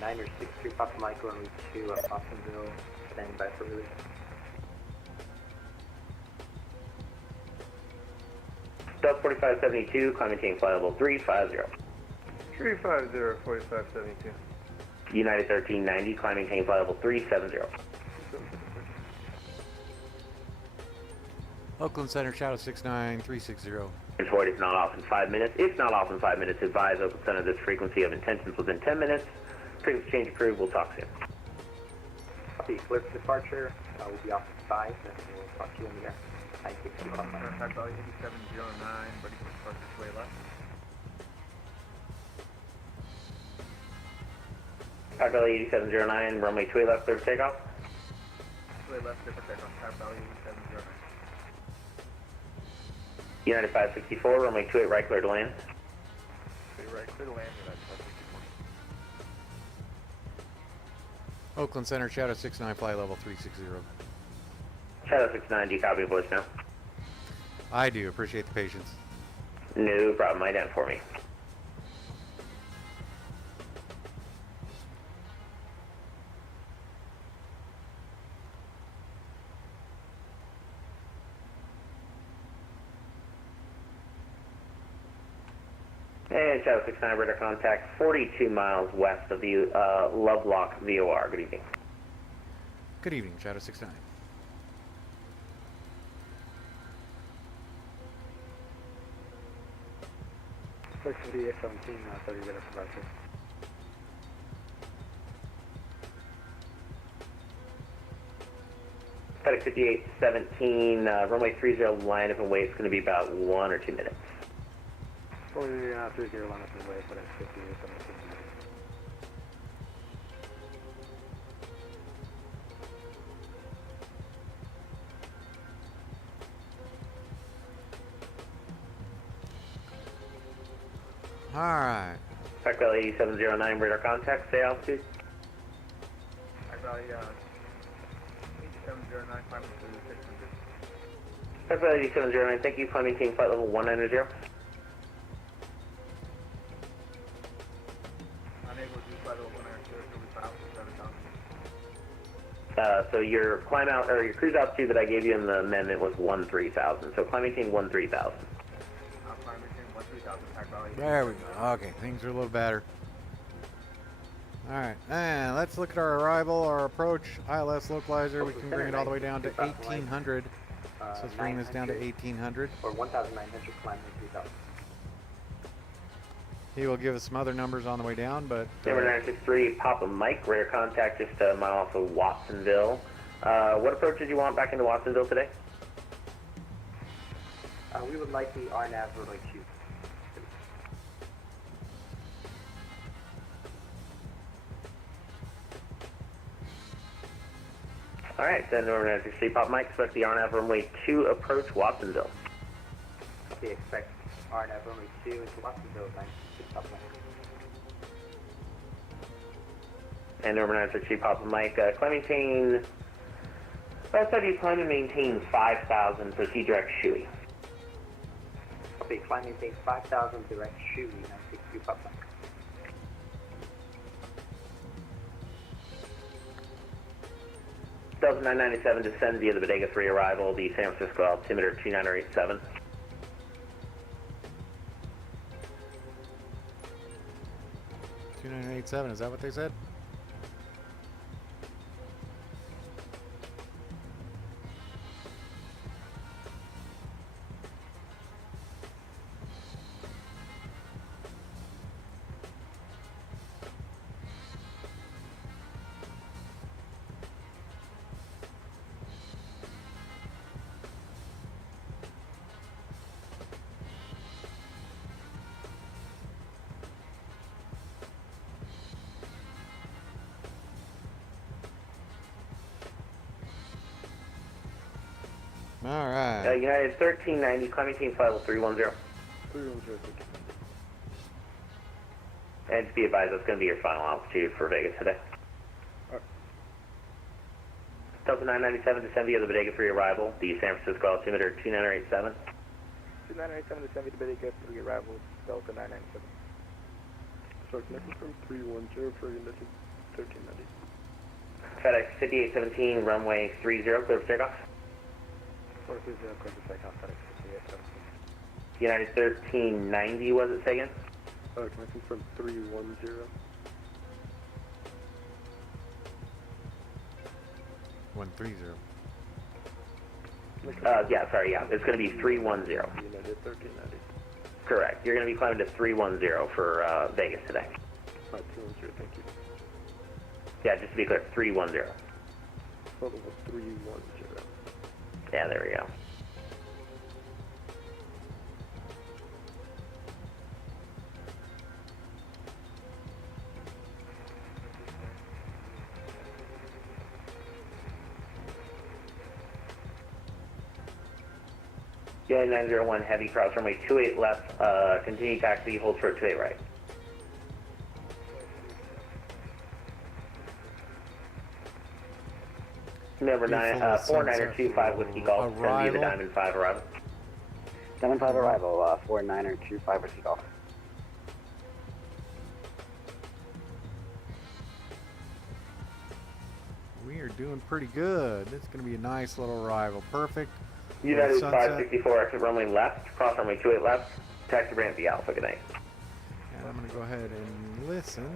Niner 63 Papa Michael and route to Austinville, standing by for release. South 4572, climb maintain flight level 350. 350, 4572. United 1390, climb maintain flight level 370. Oakland Center, Shadow 69360. Void is not off in 5 minutes. If not off in 5 minutes, advise Oakland Center this frequency of intentions within 10 minutes. Frequency change approved. We'll talk soon. Copy, clear for departure. We'll be off at 5, and we'll talk to you in the air. Thank you. Contact value 8709, ready for departure, sway left. Contact value 8709, runway 2 left, clear for takeoff. Sway left, clear for takeoff. Contact value 8709. United 564, runway 28 right, clear to land. Stay right, clear to land, United 564. Oakland Center, Shadow 69, flight level 360. Shadow 69, do you copy voice now? I do. Appreciate the patience. No problem, ident for me. And Shadow 69, radar contact 42 miles west of the Lovelock VOR. Good evening. Good evening, Shadow 69. Flight 5817, 30 minutes departure. FedEx 5817, runway 30 line up and wait. It's going to be about 1 or 2 minutes. Fully 30 line up and way, FedEx 5817. Alright. Contact value 8709, radar contact, stay altitude. Contact value 8709, climbing to 600. Contact value 8709, thank you, climb maintain flight level 190. Unable to do flight level 190, so we filed for 7,000. So your climb out, or your cruise altitude that I gave you in the amendment was 13,000. So climb maintain 13,000. Climb maintain 13,000, contact value. There we go. Okay, things are a little better. Alright, and let's look at our arrival, our approach, ILS localizer. We can bring it all the way down to 1800. So let's bring this down to 1800. Or 1,900, climb to 3,000. He will give us some other numbers on the way down, but... Number 963, Papa Mike, radar contact just a mile off of Watsonville. What approach did you want back into Watsonville today? We would like the RNAV runway 2. Alright, then number 963, Papa Mike, expect the RNAV runway 2 approach Watsonville. We expect RNAV runway 2 into Watsonville, 963 Papa Mike. And number 963, Papa Mike, climb maintain... Last time you climb and maintain 5,000, proceed direct Shui. Okay, climb maintain 5,000, direct Shui, 963 Papa Mike. Delta 997, descend via the Bodega 3 arrival, the San Francisco altimeter 2987. $2987, is that what they said? Alright. United 1390, climb maintain flight level 310. 310. And to be advised, that's going to be your final altitude for Vegas today. Delta 997, descend via the Bodega 3 arrival, the San Francisco altimeter 2987. 2987, descend via the Bodega 3 arrival, Delta 997. So connecting from 310 for your message 1390. FedEx 5817, runway 30, clear for takeoff. 430, clear for takeoff, FedEx 5817. United 1390, was it, say again? Can I confirm 310? 130. Yeah, sorry, yeah. It's going to be 310. United 1390. Correct. You're going to be climbing to 310 for Vegas today. 210, thank you. Yeah, just to be clear, 310. Total was 310. Yeah, there we go. Yeah, 901 heavy, cross runway 28 left, continue taxi, hold short 28 right. Number 4925 Whiskey Golf, 10 to the Diamond 5 arrival. Diamond 5 arrival, 4925 Whiskey Golf. We are doing pretty good. It's going to be a nice little arrival. Perfect. United Sunset. 564, exit runway left, cross runway 28 left, taxi ramp the Alpha, good night. And I'm going to go ahead and listen.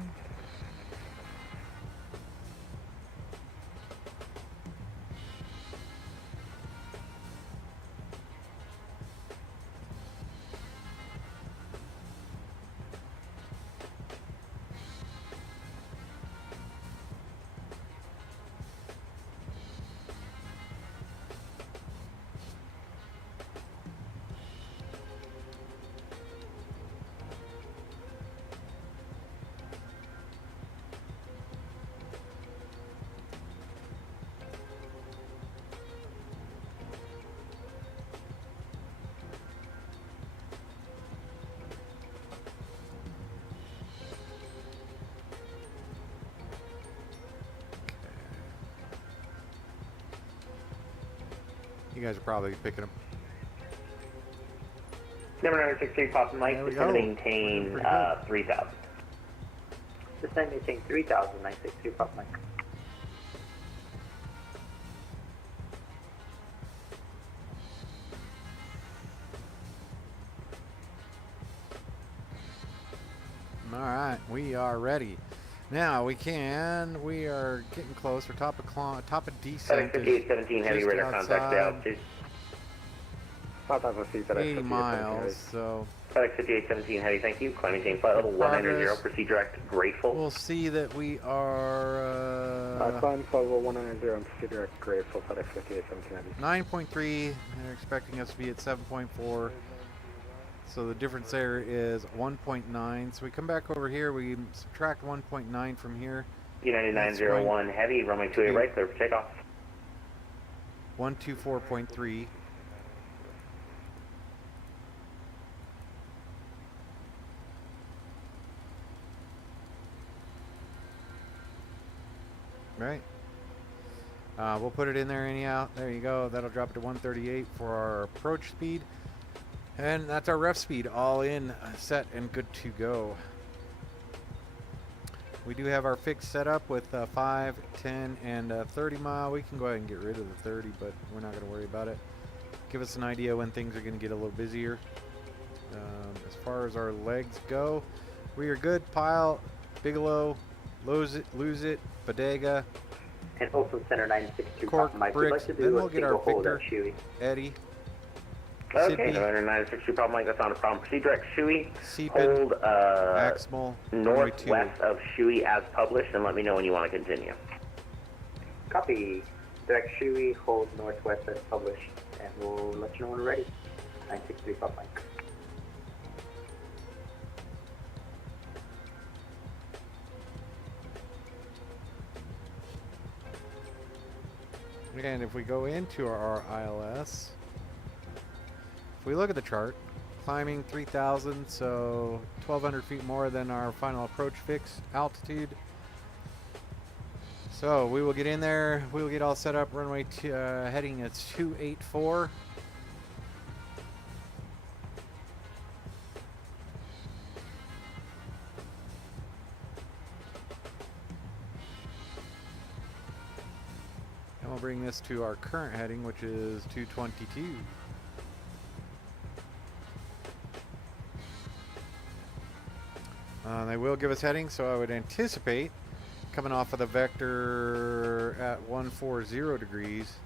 You guys are probably picking up. Number 963, Pop Mike, There we just going go. to maintain Pretty good. 3,000. This time maintain 3000, 962 Pop Mike. All right, we are ready. Now we are getting close. We're top of descent. FedEx 5817 heavy just radar contact the outside. altitude. 80 miles, so FedEx 5817 heavy, thank you. Climb maintain flight level 190, Progress. proceed direct, grateful. we'll see that we are Climb flight level 190 and proceed direct, grateful, FedEx 5817 9.3. They're expecting us to be at 7.4. So the difference there is 1.9. So we come back over here, we subtract 1.9 from here. United That's 901 heavy, runway 28 to- right, clear for takeoff. 124.3. Right. We'll put it in there anyhow. There you go. That'll drop it to 138 for our approach speed. And that's our ref speed all in, set and good to go. We do have our fix set up with 5, 10, and 30 mile. We can go ahead and get rid of the 30, but we're not going to worry about it. Give us an idea when things are going to get a little busier. As far as our legs go, we are good. Pile, Bigelow, lose it, Bodega, And Oakland Center 962 Cork, Pop Mike. We'd Bricks, like to then do we'll a get our single hold Victor. at Chewy. Eddie, Okay, Sydney. November 963 problem Mike, that's not a problem. Proceed direct Shui, Seepin, hold Aximal, runway 2. northwest of Shui as published, and let me know when you want to continue. Copy. Direct Chewy, hold northwest as published, and we'll let you know when we're ready. 963 Pop Mike. And if we go into our ILS, if we look at the chart, climbing 3,000, so 1,200 feet more than our final approach fix altitude. So we will get in there, we will get all set up, runway heading at 284. And we'll bring this to our current heading, which is 222. They will give us heading, so I would anticipate coming off of the vector at 140 degrees.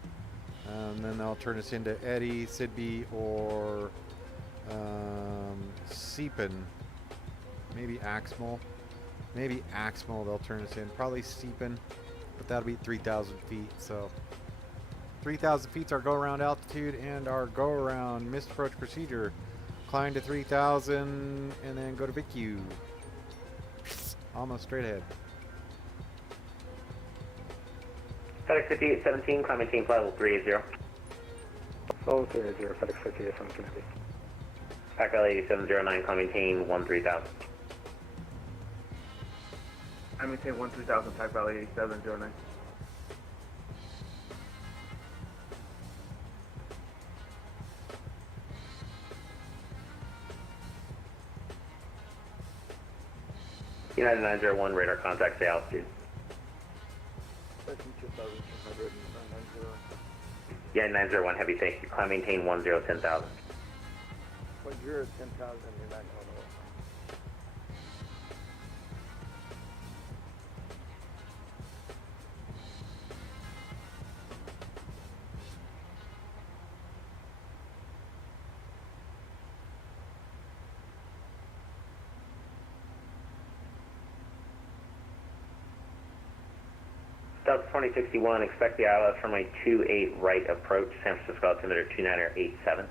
Then they'll turn us into Eddy, Sidby, or Seepin. Maybe Axmal. Maybe Axmal they'll turn us in. Probably Seepin, but that'll be 3,000 feet. So 3,000 feet's our go-around altitude and our go-around missed approach procedure. Climb to 3,000 and then go to VIQ. Almost straight ahead. FedEx 5817, climb maintain flight level 380. Level 380, FedEx 5817 Heavy. Pack L8709, climb maintain 13,000. I maintain 13,000, Pack Valley 8709. United 901, radar contact, say altitude. 2,200, 990. United 901, heavy, thank you. Climb maintain 10,000. 10,000, you're 10,000, you're not going to. Delta 2061, expect the ILS from my 28 right approach, San Francisco altimeter 2987.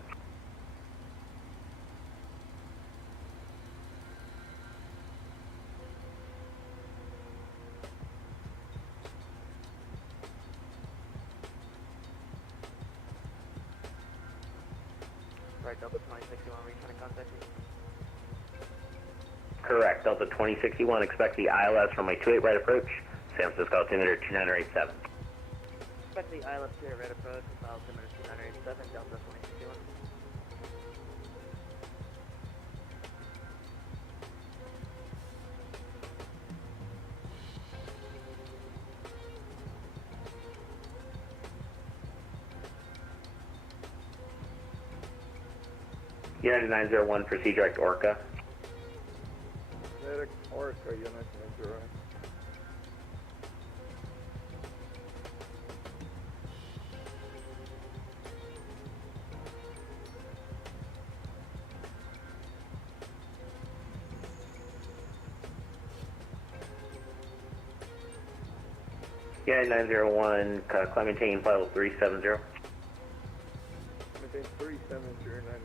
Right, Delta 2061, were you trying to contact me? Correct, Delta 2061, expect the ILS from my 28 right approach, San Francisco altimeter 2987. Expect the ILS to red approach, altimeter 2987, Delta 2061. United 901, proceed direct Orca. FedEx Orca, United 901. United 901, climb maintain flight level 370. Maintain 3709.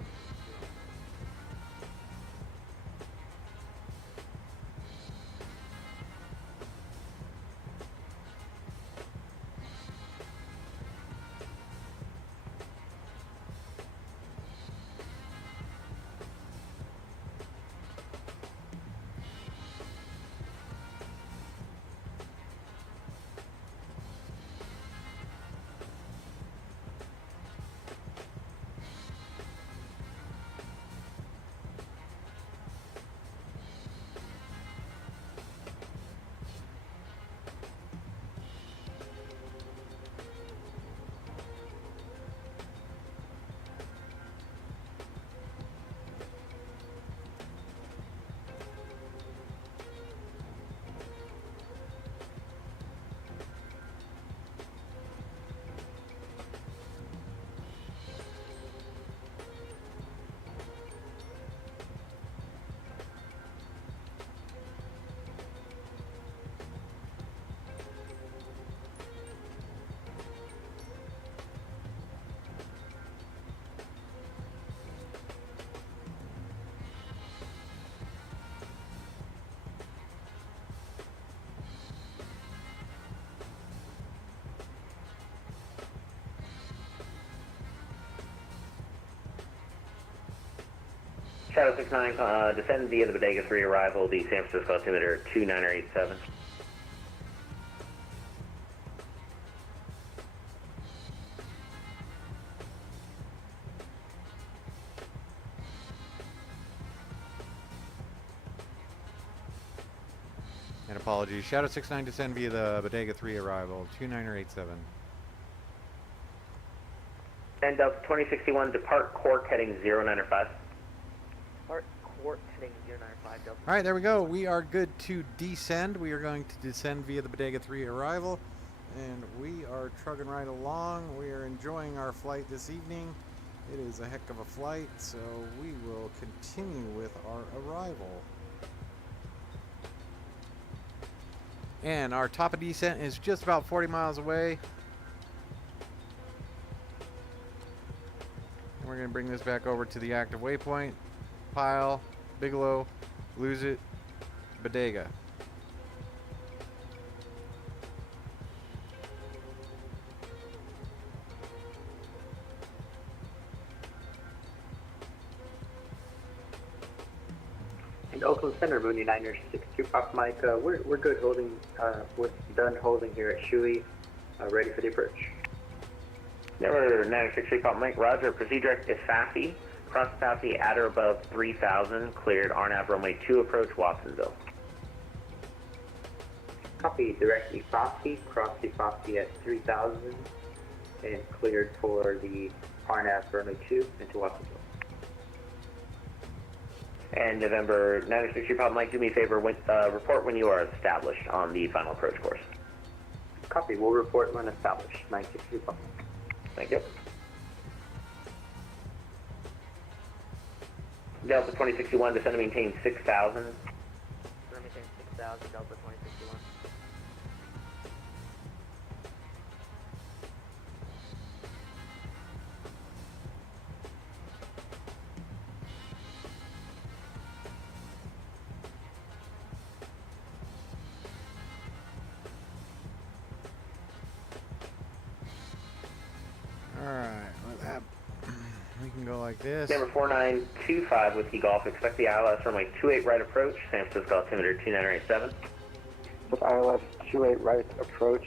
Shadow 69, descend via the Bodega 3 arrival, the San Francisco altimeter 2987. And apologies. Shadow 69 descend via the Bodega 3 arrival, 2987. And Delta 2061, depart Cork heading 095. Part report heading 095 Delta. All right, there we go. We are good to descend. We are going to descend via the Bodega 3 arrival, and we are trugging right along. We are enjoying our flight this evening. It is a heck of a flight, so we will continue with our arrival. And our top of descent is just about 40 miles away. And we're going to bring this back over to the active waypoint. Pile, Bigelow, Lose It, Bodega. And Oakland Center, Mooney Niner 62 Pop Mike. We're good holding. We're done holding here at Shui. Ready for the approach. Number 963 Pop Mike, Roger. Proceed direct to Sassy. Cross Sassy at or above 3,000. Cleared RNAV runway 2 approach Watsonville. Copy. Direct Ifasi. Cross Ifasi at 3,000. And cleared for the RNAV runway 2 into Watsonville. And November 963 Pop Mike, do me a favor, report when you are established on the final approach course. Copy. We'll report when established. 963 Pop Mike. Thank you. Delta 2061, descend and maintain 6,000. Maintain 6,000 Delta 2061. We can go like this. Number 4925 Whiskey Golf, expect the ILS runway 28 right approach, San Francisco altimeter 2987. With ILS 28 right approach,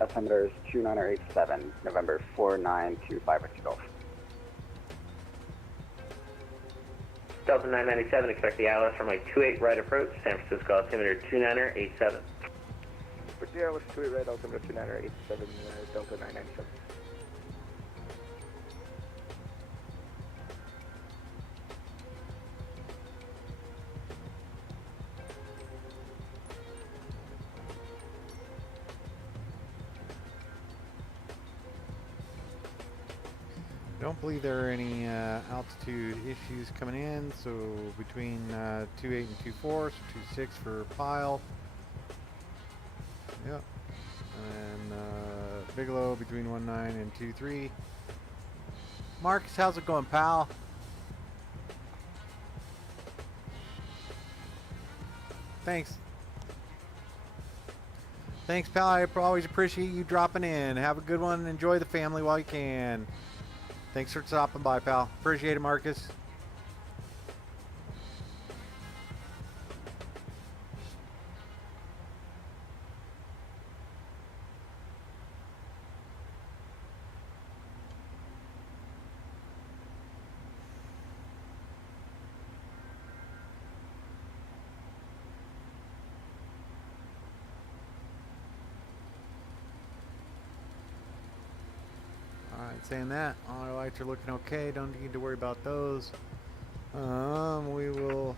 altimeter is 2987, November 4925 Whiskey Golf. Delta 997, expect the ILS runway 28 right approach, San Francisco altimeter 2987. With the ILS 28 right, altimeter 2987, Delta 997. Don't believe there are any altitude issues coming in, so between 28 and 24, so 26 for Pile. Yep. And Bigelow between 19 and 23. Marcus, how's it going, pal? Thanks. Thanks, pal. I always appreciate you dropping in. Have a good one. Enjoy the family while you can. Thanks for stopping by, pal. Appreciate it, Marcus. Saying that, auto lights are looking okay. Don't need to worry about those. We will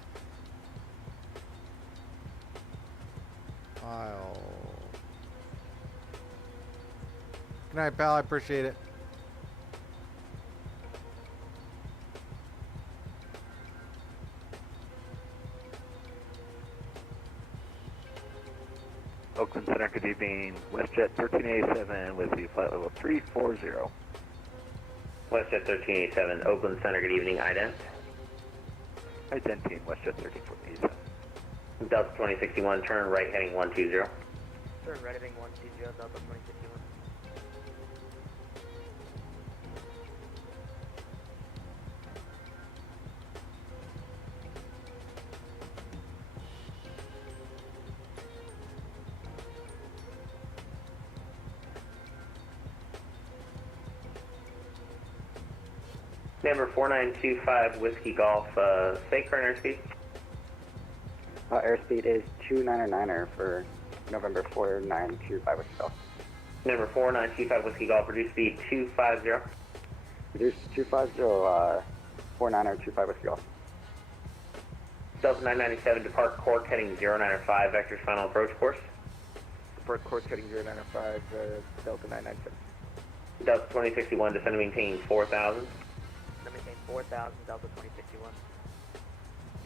file. Good night, pal. I appreciate it. Oakland Center, good evening. WestJet 1387 with the flight level 340. WestJet 1387, Oakland Center, good evening, ident. Ident team, WestJet 1387. Delta 2061, turn right heading 120. Turn right heading 120, Delta 2061. Number 4925 Whiskey Golf, say current airspeed. Airspeed is 299er for November 4925 Whiskey Golf. Number 4925 Whiskey Golf, reduce speed 250. Reduce 250, 49er 25 Whiskey Golf. Delta 997, depart Cork heading 095, vectors final approach course. Depart course heading 095, Delta 997. Delta 2061, descend and maintain 4,000. Descend maintain 4,000, Delta 2061.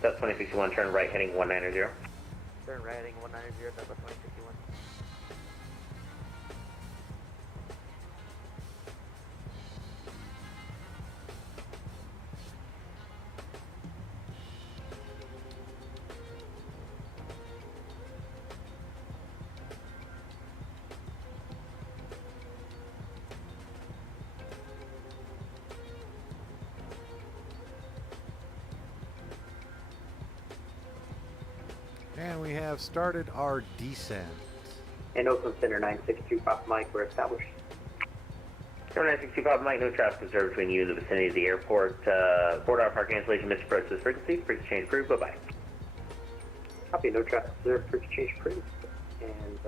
Delta 2061, turn right heading 190. Turn right heading 190, Delta 2061. And we have started our descent. And Oakland Center 962 Pop Mike, we're established. Number 962 Papa Mike, no traffic observed between you and the vicinity of the airport. Board hour park cancellation, missed approach to this frequency. Frequency change approved. Bye-bye. Copy, no traffic observed, frequency change approved. And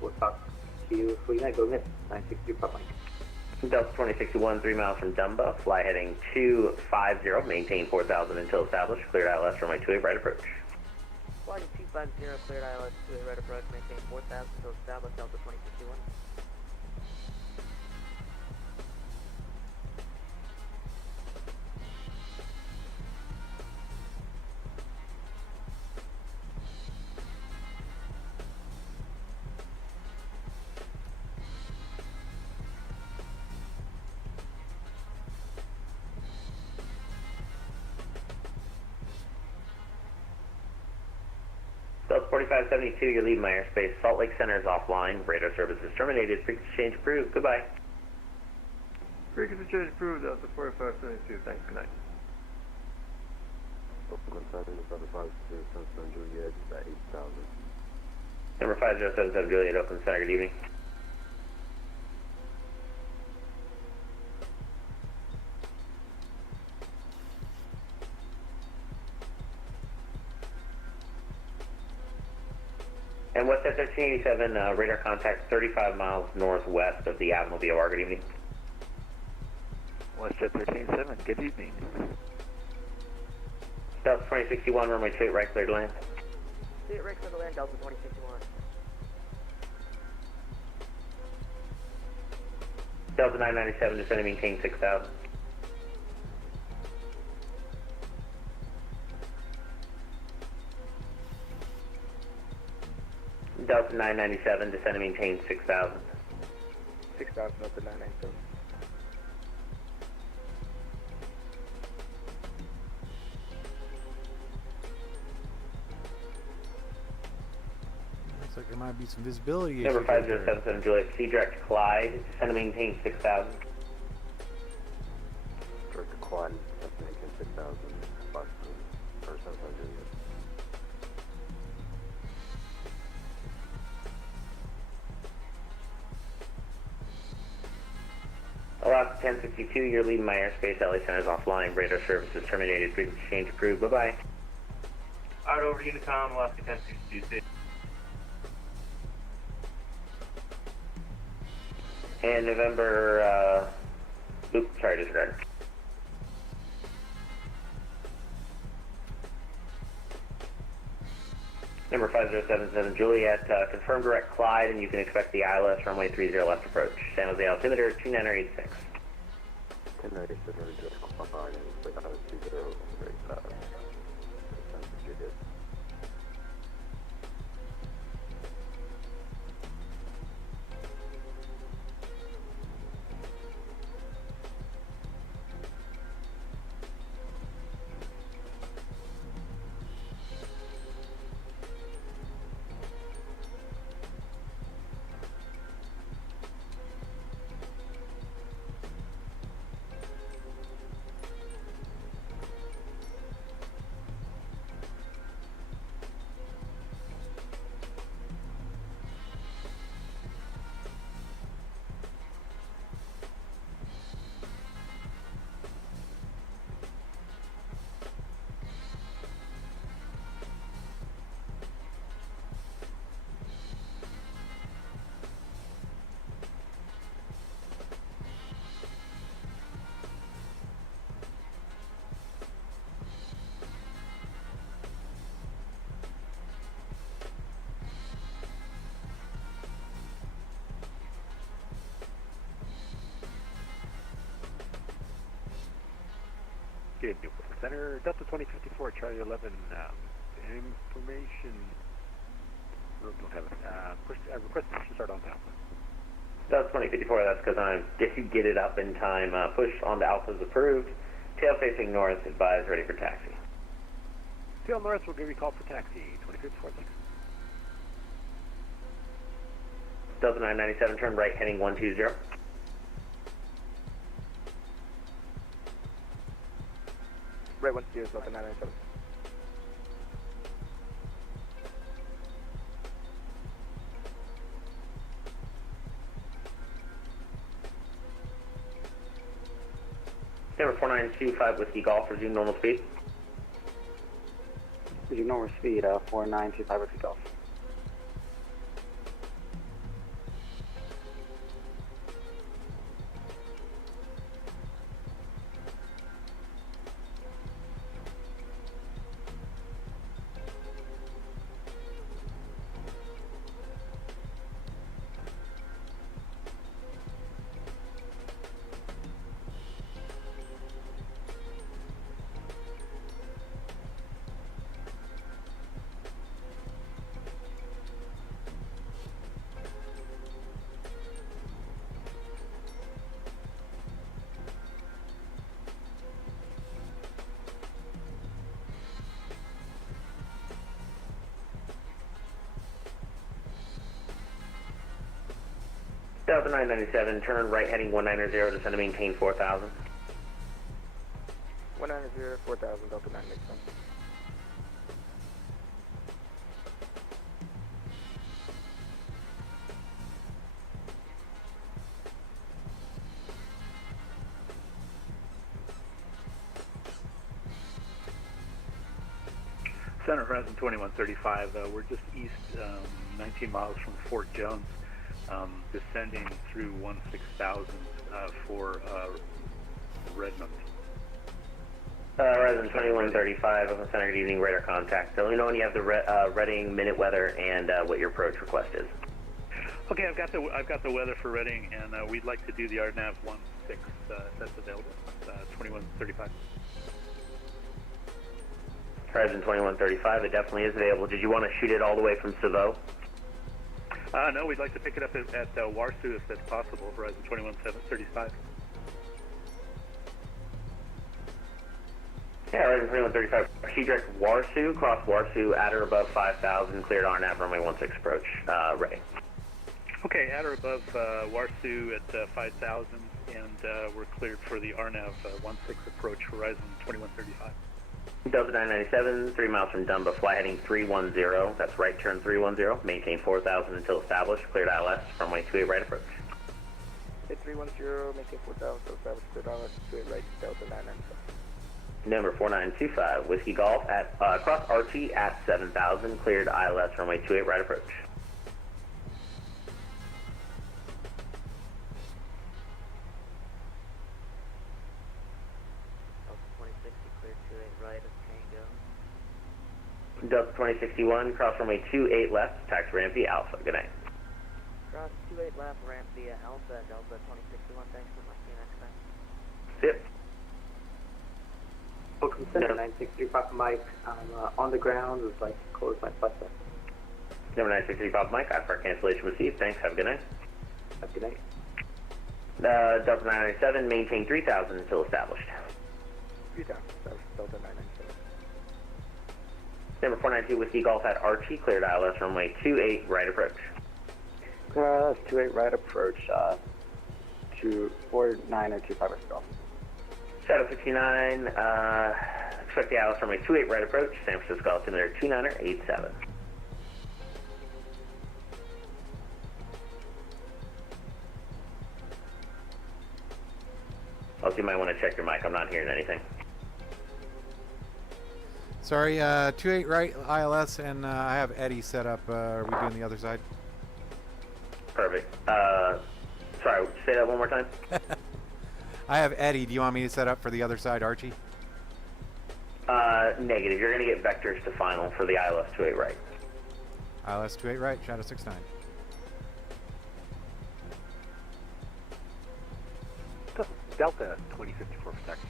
we'll talk to you if we can go miss. 962 Pop Mike. Delta 2061, 3 miles from Dumba. Fly heading 250. Maintain 4,000 until established. Cleared ILS runway 28 right approach. Flight 250, cleared ILS 28 right approach, maintain 4,000 until established, Delta 2061. Delta 4572, you're leaving my airspace. Salt Lake Center is offline. Radar service is terminated. Frequency change approved. Goodbye. Frequency change approved, Delta 4572. Thanks, good night. Oakland Center, November 502, Sunstone Juliet, 8,000. Number 5077 Juliet, Oakland Center, good evening. And what's that 1387, radar contact 35 miles northwest of the Avenue VOR, good evening. WestJet 13-7, good evening. Delta 2061, runway 28 right, clear to land. Clear right clear to land, Delta 2061. Delta 997, descend and maintain 6,000. Delta 997, descend and maintain 6,000. 6,000 Delta 997. Looks like there might be some visibility Number issues right there. 5077 Juliet, C direct Clyde, descend and maintain 6,000. Direct to Quad, 6,000, Boston, or Sunstone Juliet. Alaska 1062, you're leaving my airspace. LA Center is offline. Radar service is terminated. Frequency change approved. Bye-bye. Alright, over to Unicom, Alaska 1062. And November, sorry, disregard. Number 5077 Juliet, confirm direct Clyde, and you can expect the ILS runway 30 left approach. San Jose altimeter 2986. 1097, direct Quad, and 30, right, Sunstone Juliet. Good, Newport Center, Delta 2054, Charlie 11, information, don't have it, request to start on time. Delta 2054, that's because I didn't get it up in time. Push on the Alpha's approved. Tail facing north, advise ready for taxi. Tail north, we'll give you a call for taxi, 2054, thanks. Delta 997, turn right heading 120. Right 120, Delta 997. Number 4925 Whiskey Golf, resume normal speed. Resume normal speed, 4925 Whiskey Golf. Delta 997, turn right heading 190, descend to maintain 4000. 190, 4000, Delta 997. Center Horizon 2135, we're just east 19 miles from Fort Jones, descending through 16,000 for Redmond. Horizon 2135, Oakland Center, good evening, radar contact. So let me know when you have the Reading minute weather and what your approach request is. Okay, I've got the weather for Reading, and we'd like to do the RNAV 16 if that's available, 2135. Horizon 2135, it definitely is available. Did you want to shoot it all the way from Savo? No, we'd like to pick it up at Warsu if that's possible, Horizon 2135. Yeah, Horizon 2135, proceed direct Warsu, cross Warsu, at or above 5,000, cleared RNAV, runway 16 approach, ready. Okay, at or above Warsu at 5,000, and we're cleared for the RNAV 16 approach, Horizon 2135. Delta 997, 3 miles from Dumba, fly heading 310, that's right turn 310, maintain 4,000 until established, cleared ILS, runway 28 right approach. Hit 310, maintain 4,000 until established, cleared ILS, 28 right, Delta 997. Number 4925, Whiskey Golf, at cross Archie at 7,000, cleared ILS, runway 28 right approach. Delta 2061, cross runway 28 left, taxi ramp via Alpha. Good night. Cross 28 left, ramp via Alpha, Delta 2061, thanks so much, see you next time. Yep. Welcome Center, 963 Papa Mike. I'm on the ground, would like to close my flight deck. Number 963 Papa Mike, I for cancellation received. Thanks, have a good night. Have a good night. Delta 997, maintain 3,000 until established. 3,000, Delta 997. Number 492 Whiskey Golf at Archie, cleared ILS, runway 28 right approach. That's 28 right approach, to 4925 Whiskey Golf. Shadow 69, expect the ILS runway 28 right approach, San Francisco altimeter 2987. Also, you might want to check your mic, I'm not hearing anything. Sorry, 28 right ILS, and I have Eddie set up. Are we doing the other side? Perfect. Sorry, say that one more time? I have Eddie. Do you want me to set up for the other side, Archie? Negative. You're going to get vectors to final for the ILS 28 right. ILS 28 right, Shadow 69. Delta 2054 for taxi.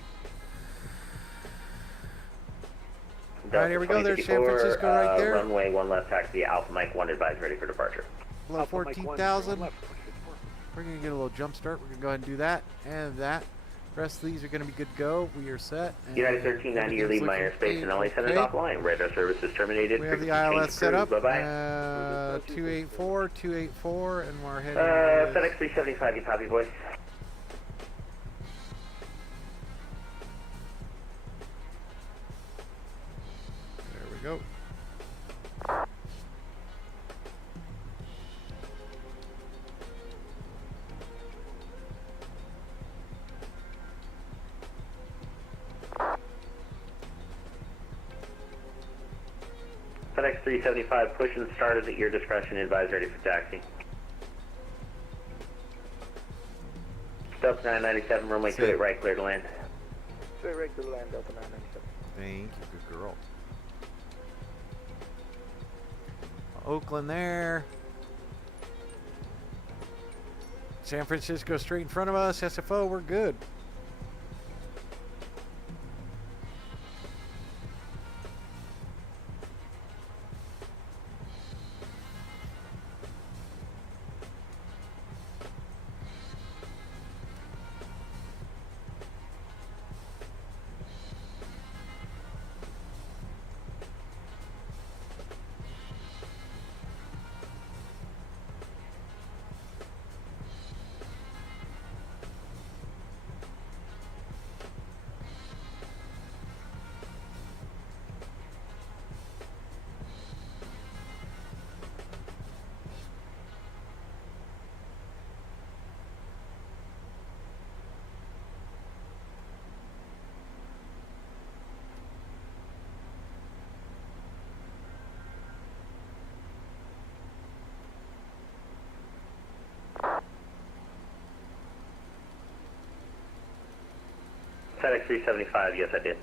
All right, here we go. There's San Francisco right there. Runway 1 left, taxi Alpha Mike 1 advised, ready for departure. Below 14,000. We're going to get a little jump start. We're going to go ahead and do that and that. The rest of these are going to be good to go. We are set. United 1390, you're leaving my airspace and LA Center's offline. Radar service is terminated. We have the ILS set up. Bye-bye. 284, and we're heading... FedEx 375, you copy, boys. There we go. FedEx 375, push and start is at your discretion. Advise ready for taxi. Delta 997, runway 28 right, clear to land. Straight right to land, Delta 997. Thank you, good girl. Oakland there. San Francisco straight in front of us. SFO, we're good. FedEx 375, yes I did.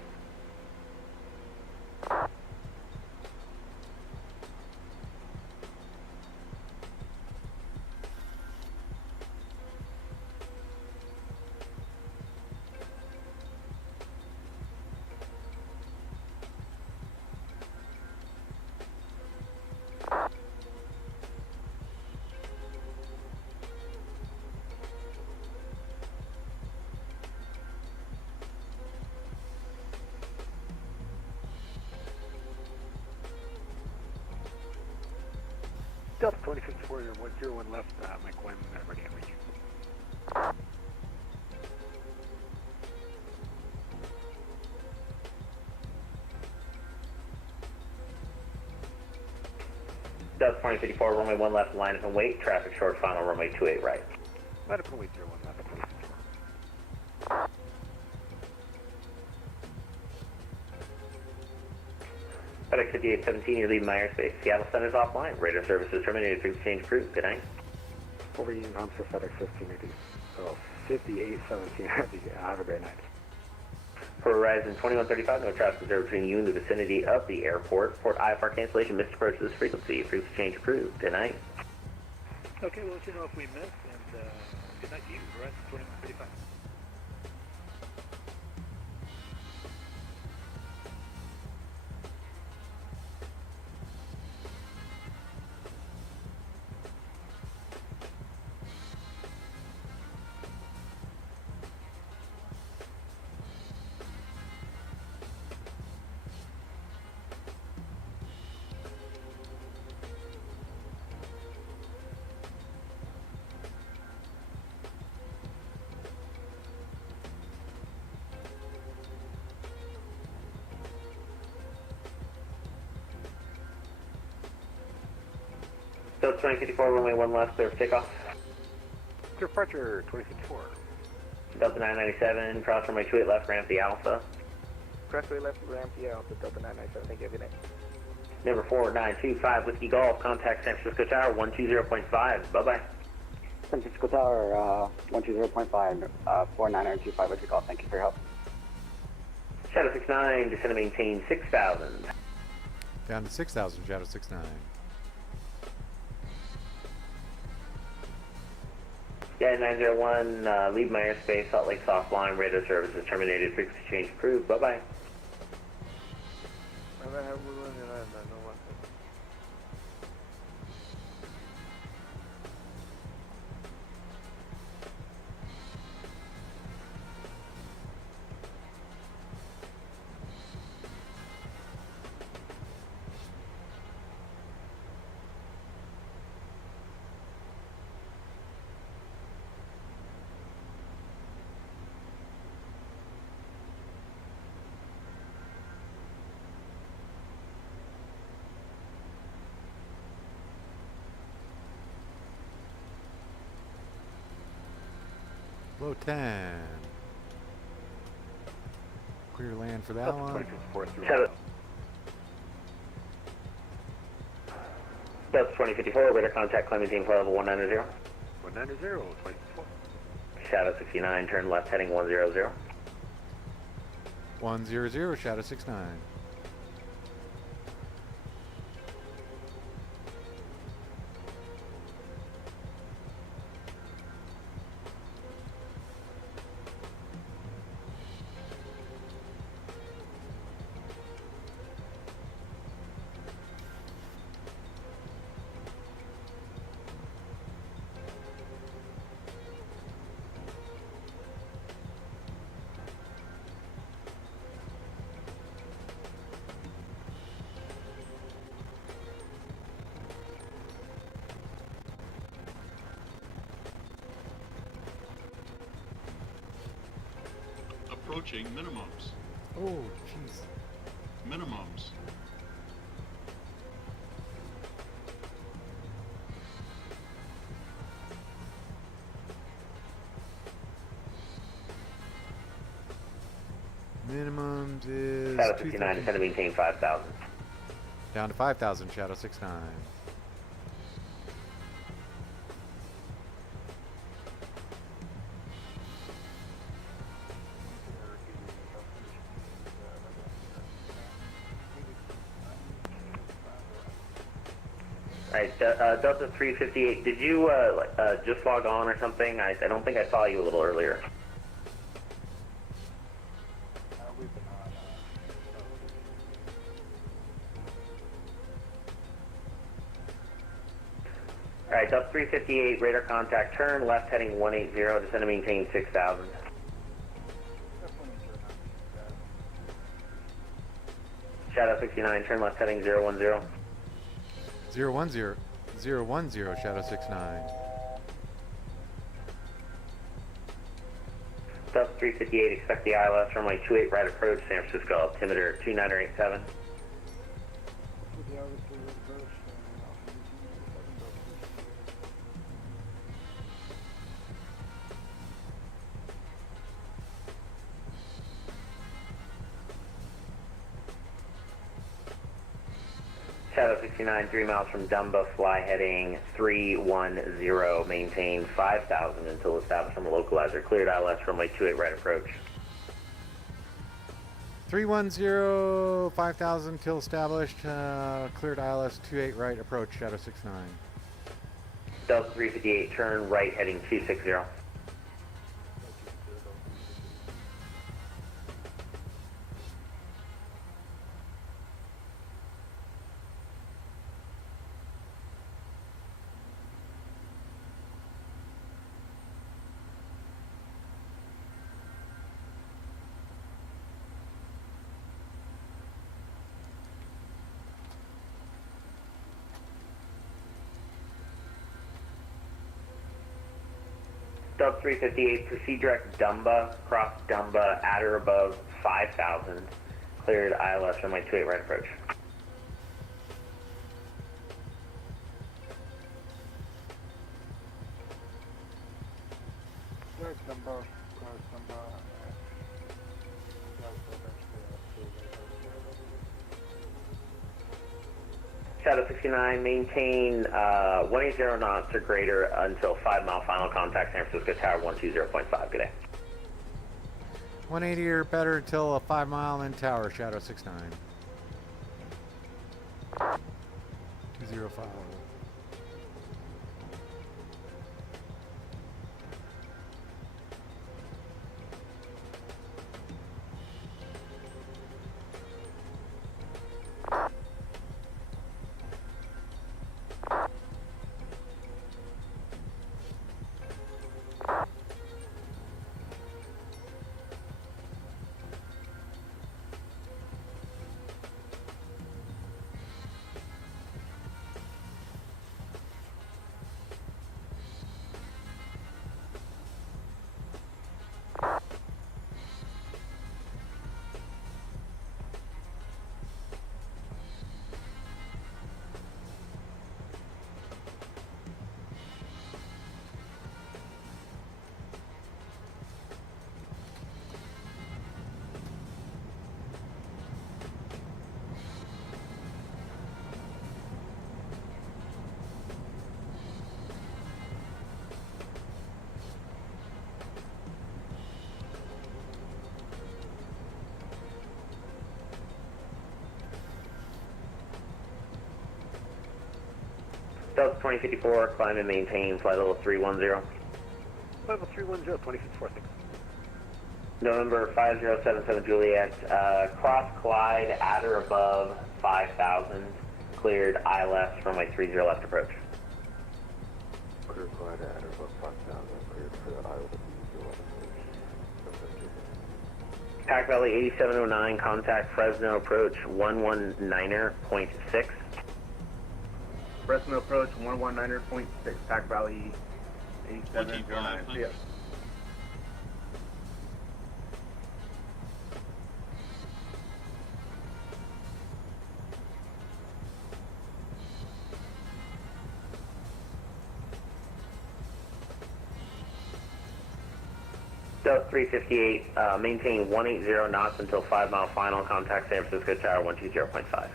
Delta 2054, you're 101 left, Mike 1, ready to reach you. Delta 2054, runway 1 left, line up and wait. Traffic short, final runway 28 right. Line up and wait, 01 left, 2054. FedEx 5817, you're leaving my airspace. Seattle Center's offline. Radar services terminated. Frequency change approved. Good night. Over you, I'm for FedEx 1580. So 5817, have a great night. For Horizon 2135, no traffic observed between you and the vicinity of the airport. Port IFR cancellation, missed approach to this frequency. Frequency change approved. Good night. Okay, we'll let you know if we miss, and good night to you, Horizon 2135. Delta 2054, runway 1 left, clear for takeoff. Departure 2054. Delta 997, cross runway 28 left, ramp the Alpha. Crossway left, ramp the Alpha, Delta 997, thank you, good night. Number 4925, Whiskey Golf, contact San Francisco Tower 120.5. Bye-bye. San Francisco Tower, 120.5, 49925, what's your call? Thank you for your help. Shadow 69, descend to maintain 6,000. Down to 6,000, Shadow 69. Yeah, 901, leave my airspace, Salt Lake offline, radar services terminated, frequency change approved. Bye-bye. I have one and I know one. Low 10. Clear land for that one. That's 2054, radar contact climbing team flight level 190. 190, 24. Shadow 69, turn left heading 100. 100, Shadow 69. Approaching minimums. Oh, jeez. Minimums. Minimums is Shadow 69, descend to maintain 5,000. down to 5,000, Shadow 69. Alright, Delta 358, did you just log on or something? I don't think I saw you a little earlier. Alright, Delta 358, radar contact, turn left heading 180, descend to maintain 6,000. Shadow 69, turn left heading 010. 010, 010, Shadow 69. Delta 358, expect the ILS runway 28 right approach, San Francisco, altimeter 2987. Shadow 69, 3 miles from Dumba, fly heading 310, maintain 5,000 until established from a localizer. Cleared ILS runway 28 right approach. 310, 5,000 till established, cleared ILS 28 right approach, Shadow 69. Delta 358, turn right heading 260. Delta 358, proceed direct Dumba, cross Dumba, at or above 5,000. Cleared ILS runway 28 right approach. Shadow 69, maintain 180 knots or greater until 5 mile final contact, San Francisco Tower 120.5. Good day. 180 or better until a 5 mile in tower, Shadow 69. 205. Delta 2054, climb and maintain flight level 310. Level 310, 2054, thanks. November 5077 Juliet, cross glide at or above 5,000, cleared ILS runway 30 left approach. Clear glide at or above 5,000, cleared for the ILS. Pack Valley 8709, contact Fresno approach 119.6. Fresno approach 119.6, Pack Valley 8709. See ya. Delta 358, maintain 180 knots until 5 mile final, contact San Francisco Tower 120.5.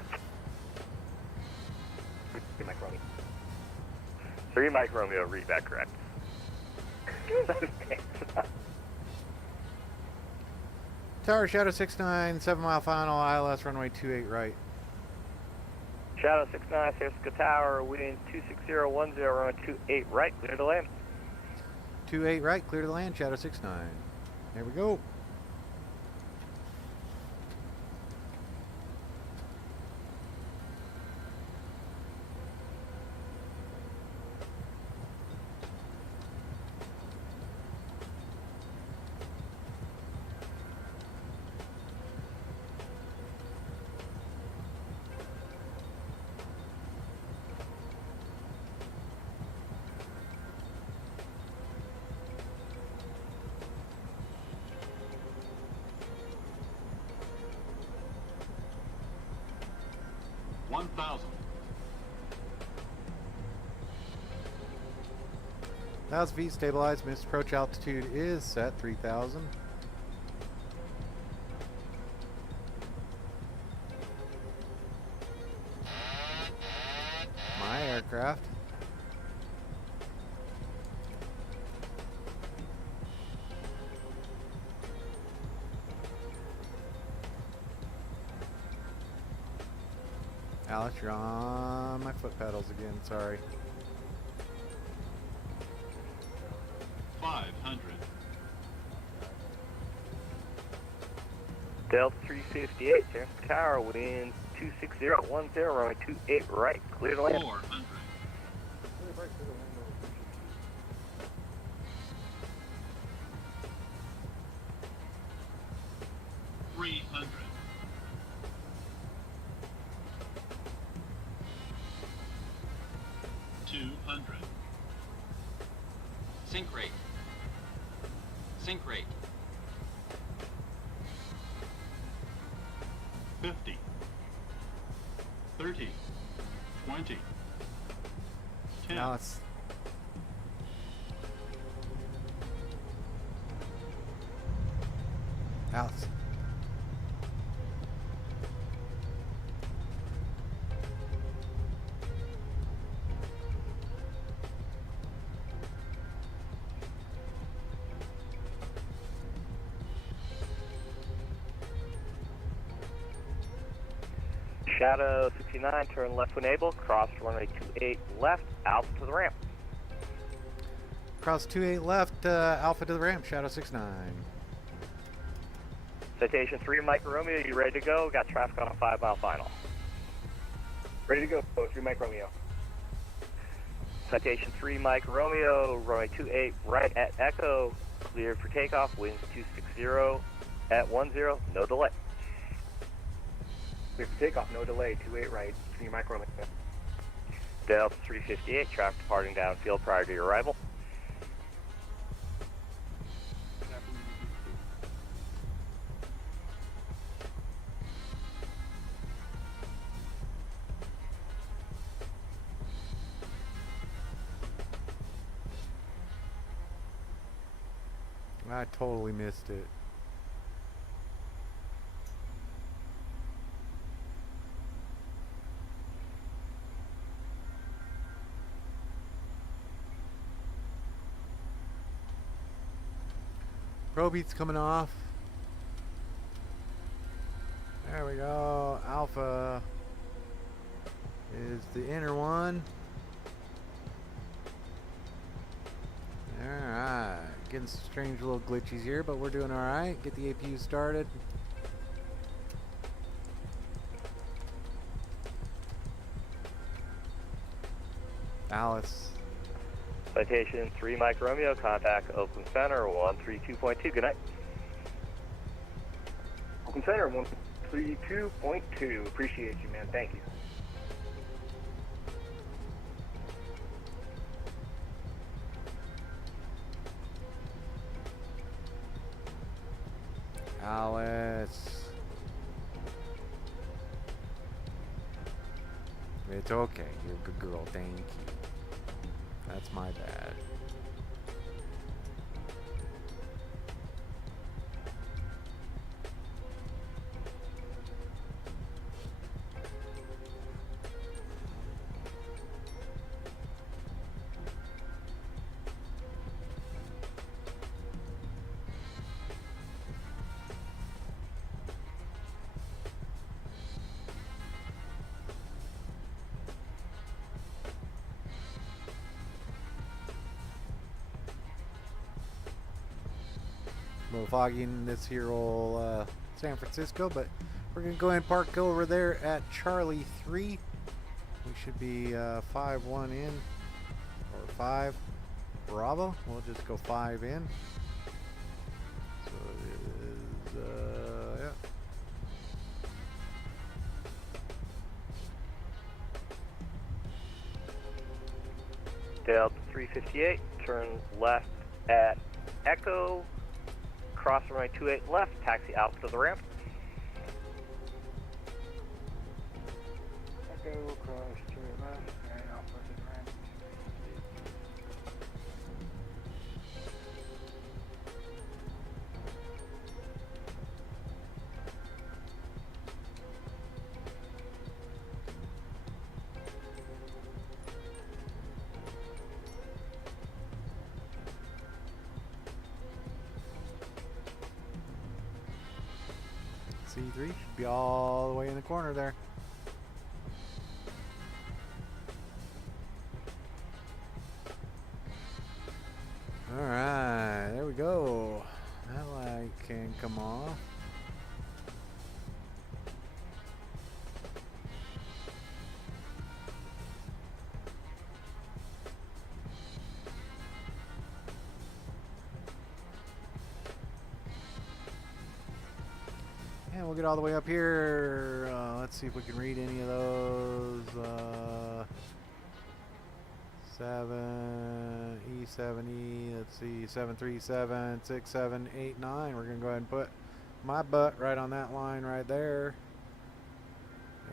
3 Mike Romeo, read that correct. Tower Shadow 69, 7 mile final, ILS runway 28 right. Shadow 69, San Francisco Tower, wind 26010, runway 28 right, clear to land. 28 right, clear to land, Shadow 69. There we go. That's feet stabilized. Missed approach altitude is set 3,000. My aircraft. Alex, you're on my foot pedals again. Sorry. 500. Delta 358, San Francisco Tower, wind 26010, runway 28 right, clear to land. 400. 300. 200. Sync rate. Sync rate. 50. 30. 20. 10. Now it's Alex. Shadow 69, turn left when able, cross runway 28 left, alpha to the ramp. Cross 28 left, Alpha to the ramp, Shadow 69. Citation 3 Mike Romeo, you ready to go? Got traffic on a 5 mile final. Ready to go, 3 Mike Romeo. Citation 3 Mike Romeo, runway 28 right at Echo, cleared for takeoff, winds 260 at 10, no delay. Clear for takeoff, no delay, 28 right, 3 Mike Romeo. Delta 358, traffic departing downfield prior to your arrival. I totally missed it. Probeat's coming off. There we go. Alpha is the inner one. Alright, getting some strange little glitches here, but we're doing alright. Get the APU started. Alice. Citation 3 Mike Romeo, contact Oakland Center 132.2. Good night. Oakland Center 132.2. Appreciate you, man. Thank you. Alice. It's okay. You're a good girl. Thank you. That's my bad. A little foggy in this here old San Francisco, but we're gonna go ahead and park over there at Charlie 3. We should be 5-1 in, or 5 Bravo. We'll just go 5 in. So it is yeah. Delta 358, turn left at Echo. Cross runway 28 left, taxi out to the ramp. Echo, cross 28 left, and Alpha to the ramp. C3 should be all the way in the corner there. Alright, there we go. That light can come off. And we'll get all the way up here. Let's see if we can read any of those. 7 E7E. Let's see, 737 6789. We're gonna go ahead and put my butt right on that line right there.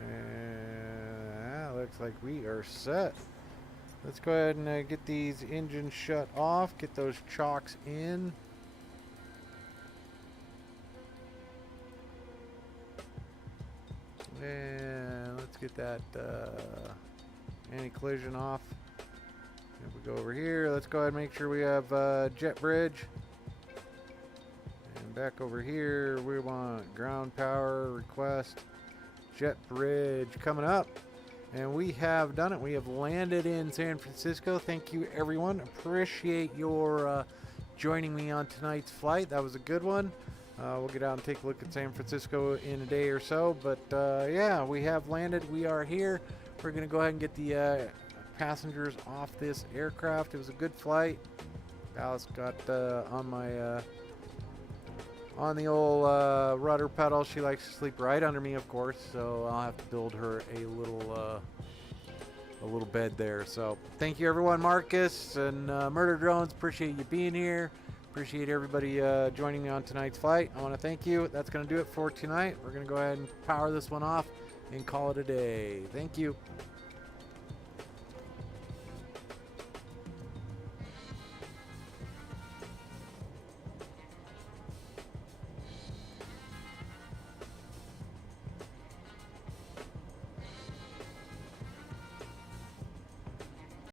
And that looks like we are set. Let's go ahead and get these engines shut off. Get those chocks in. And let's get that anti-collision off. If we go over here, let's go ahead and make sure we have jet bridge. And back over here, we want ground power request, jet bridge coming up. And we have done it. We have landed in San Francisco. Thank you, everyone. Appreciate your joining me on tonight's flight. That was a good one. We'll get out and take a look at San Francisco in a day or so. But yeah, we have landed. We are here. We're going to go ahead and get the passengers off this aircraft. It was a good flight. Alice got on my on the old rudder pedal. She likes to sleep right under me, of course. So I'll have to build her a little bed there. So thank you, everyone. Marcus and Murder Drones, appreciate you being here. Appreciate everybody joining me on tonight's flight. I want to thank you. That's going to do it for tonight. We're going to go ahead and power this one off and call it a day. Thank you.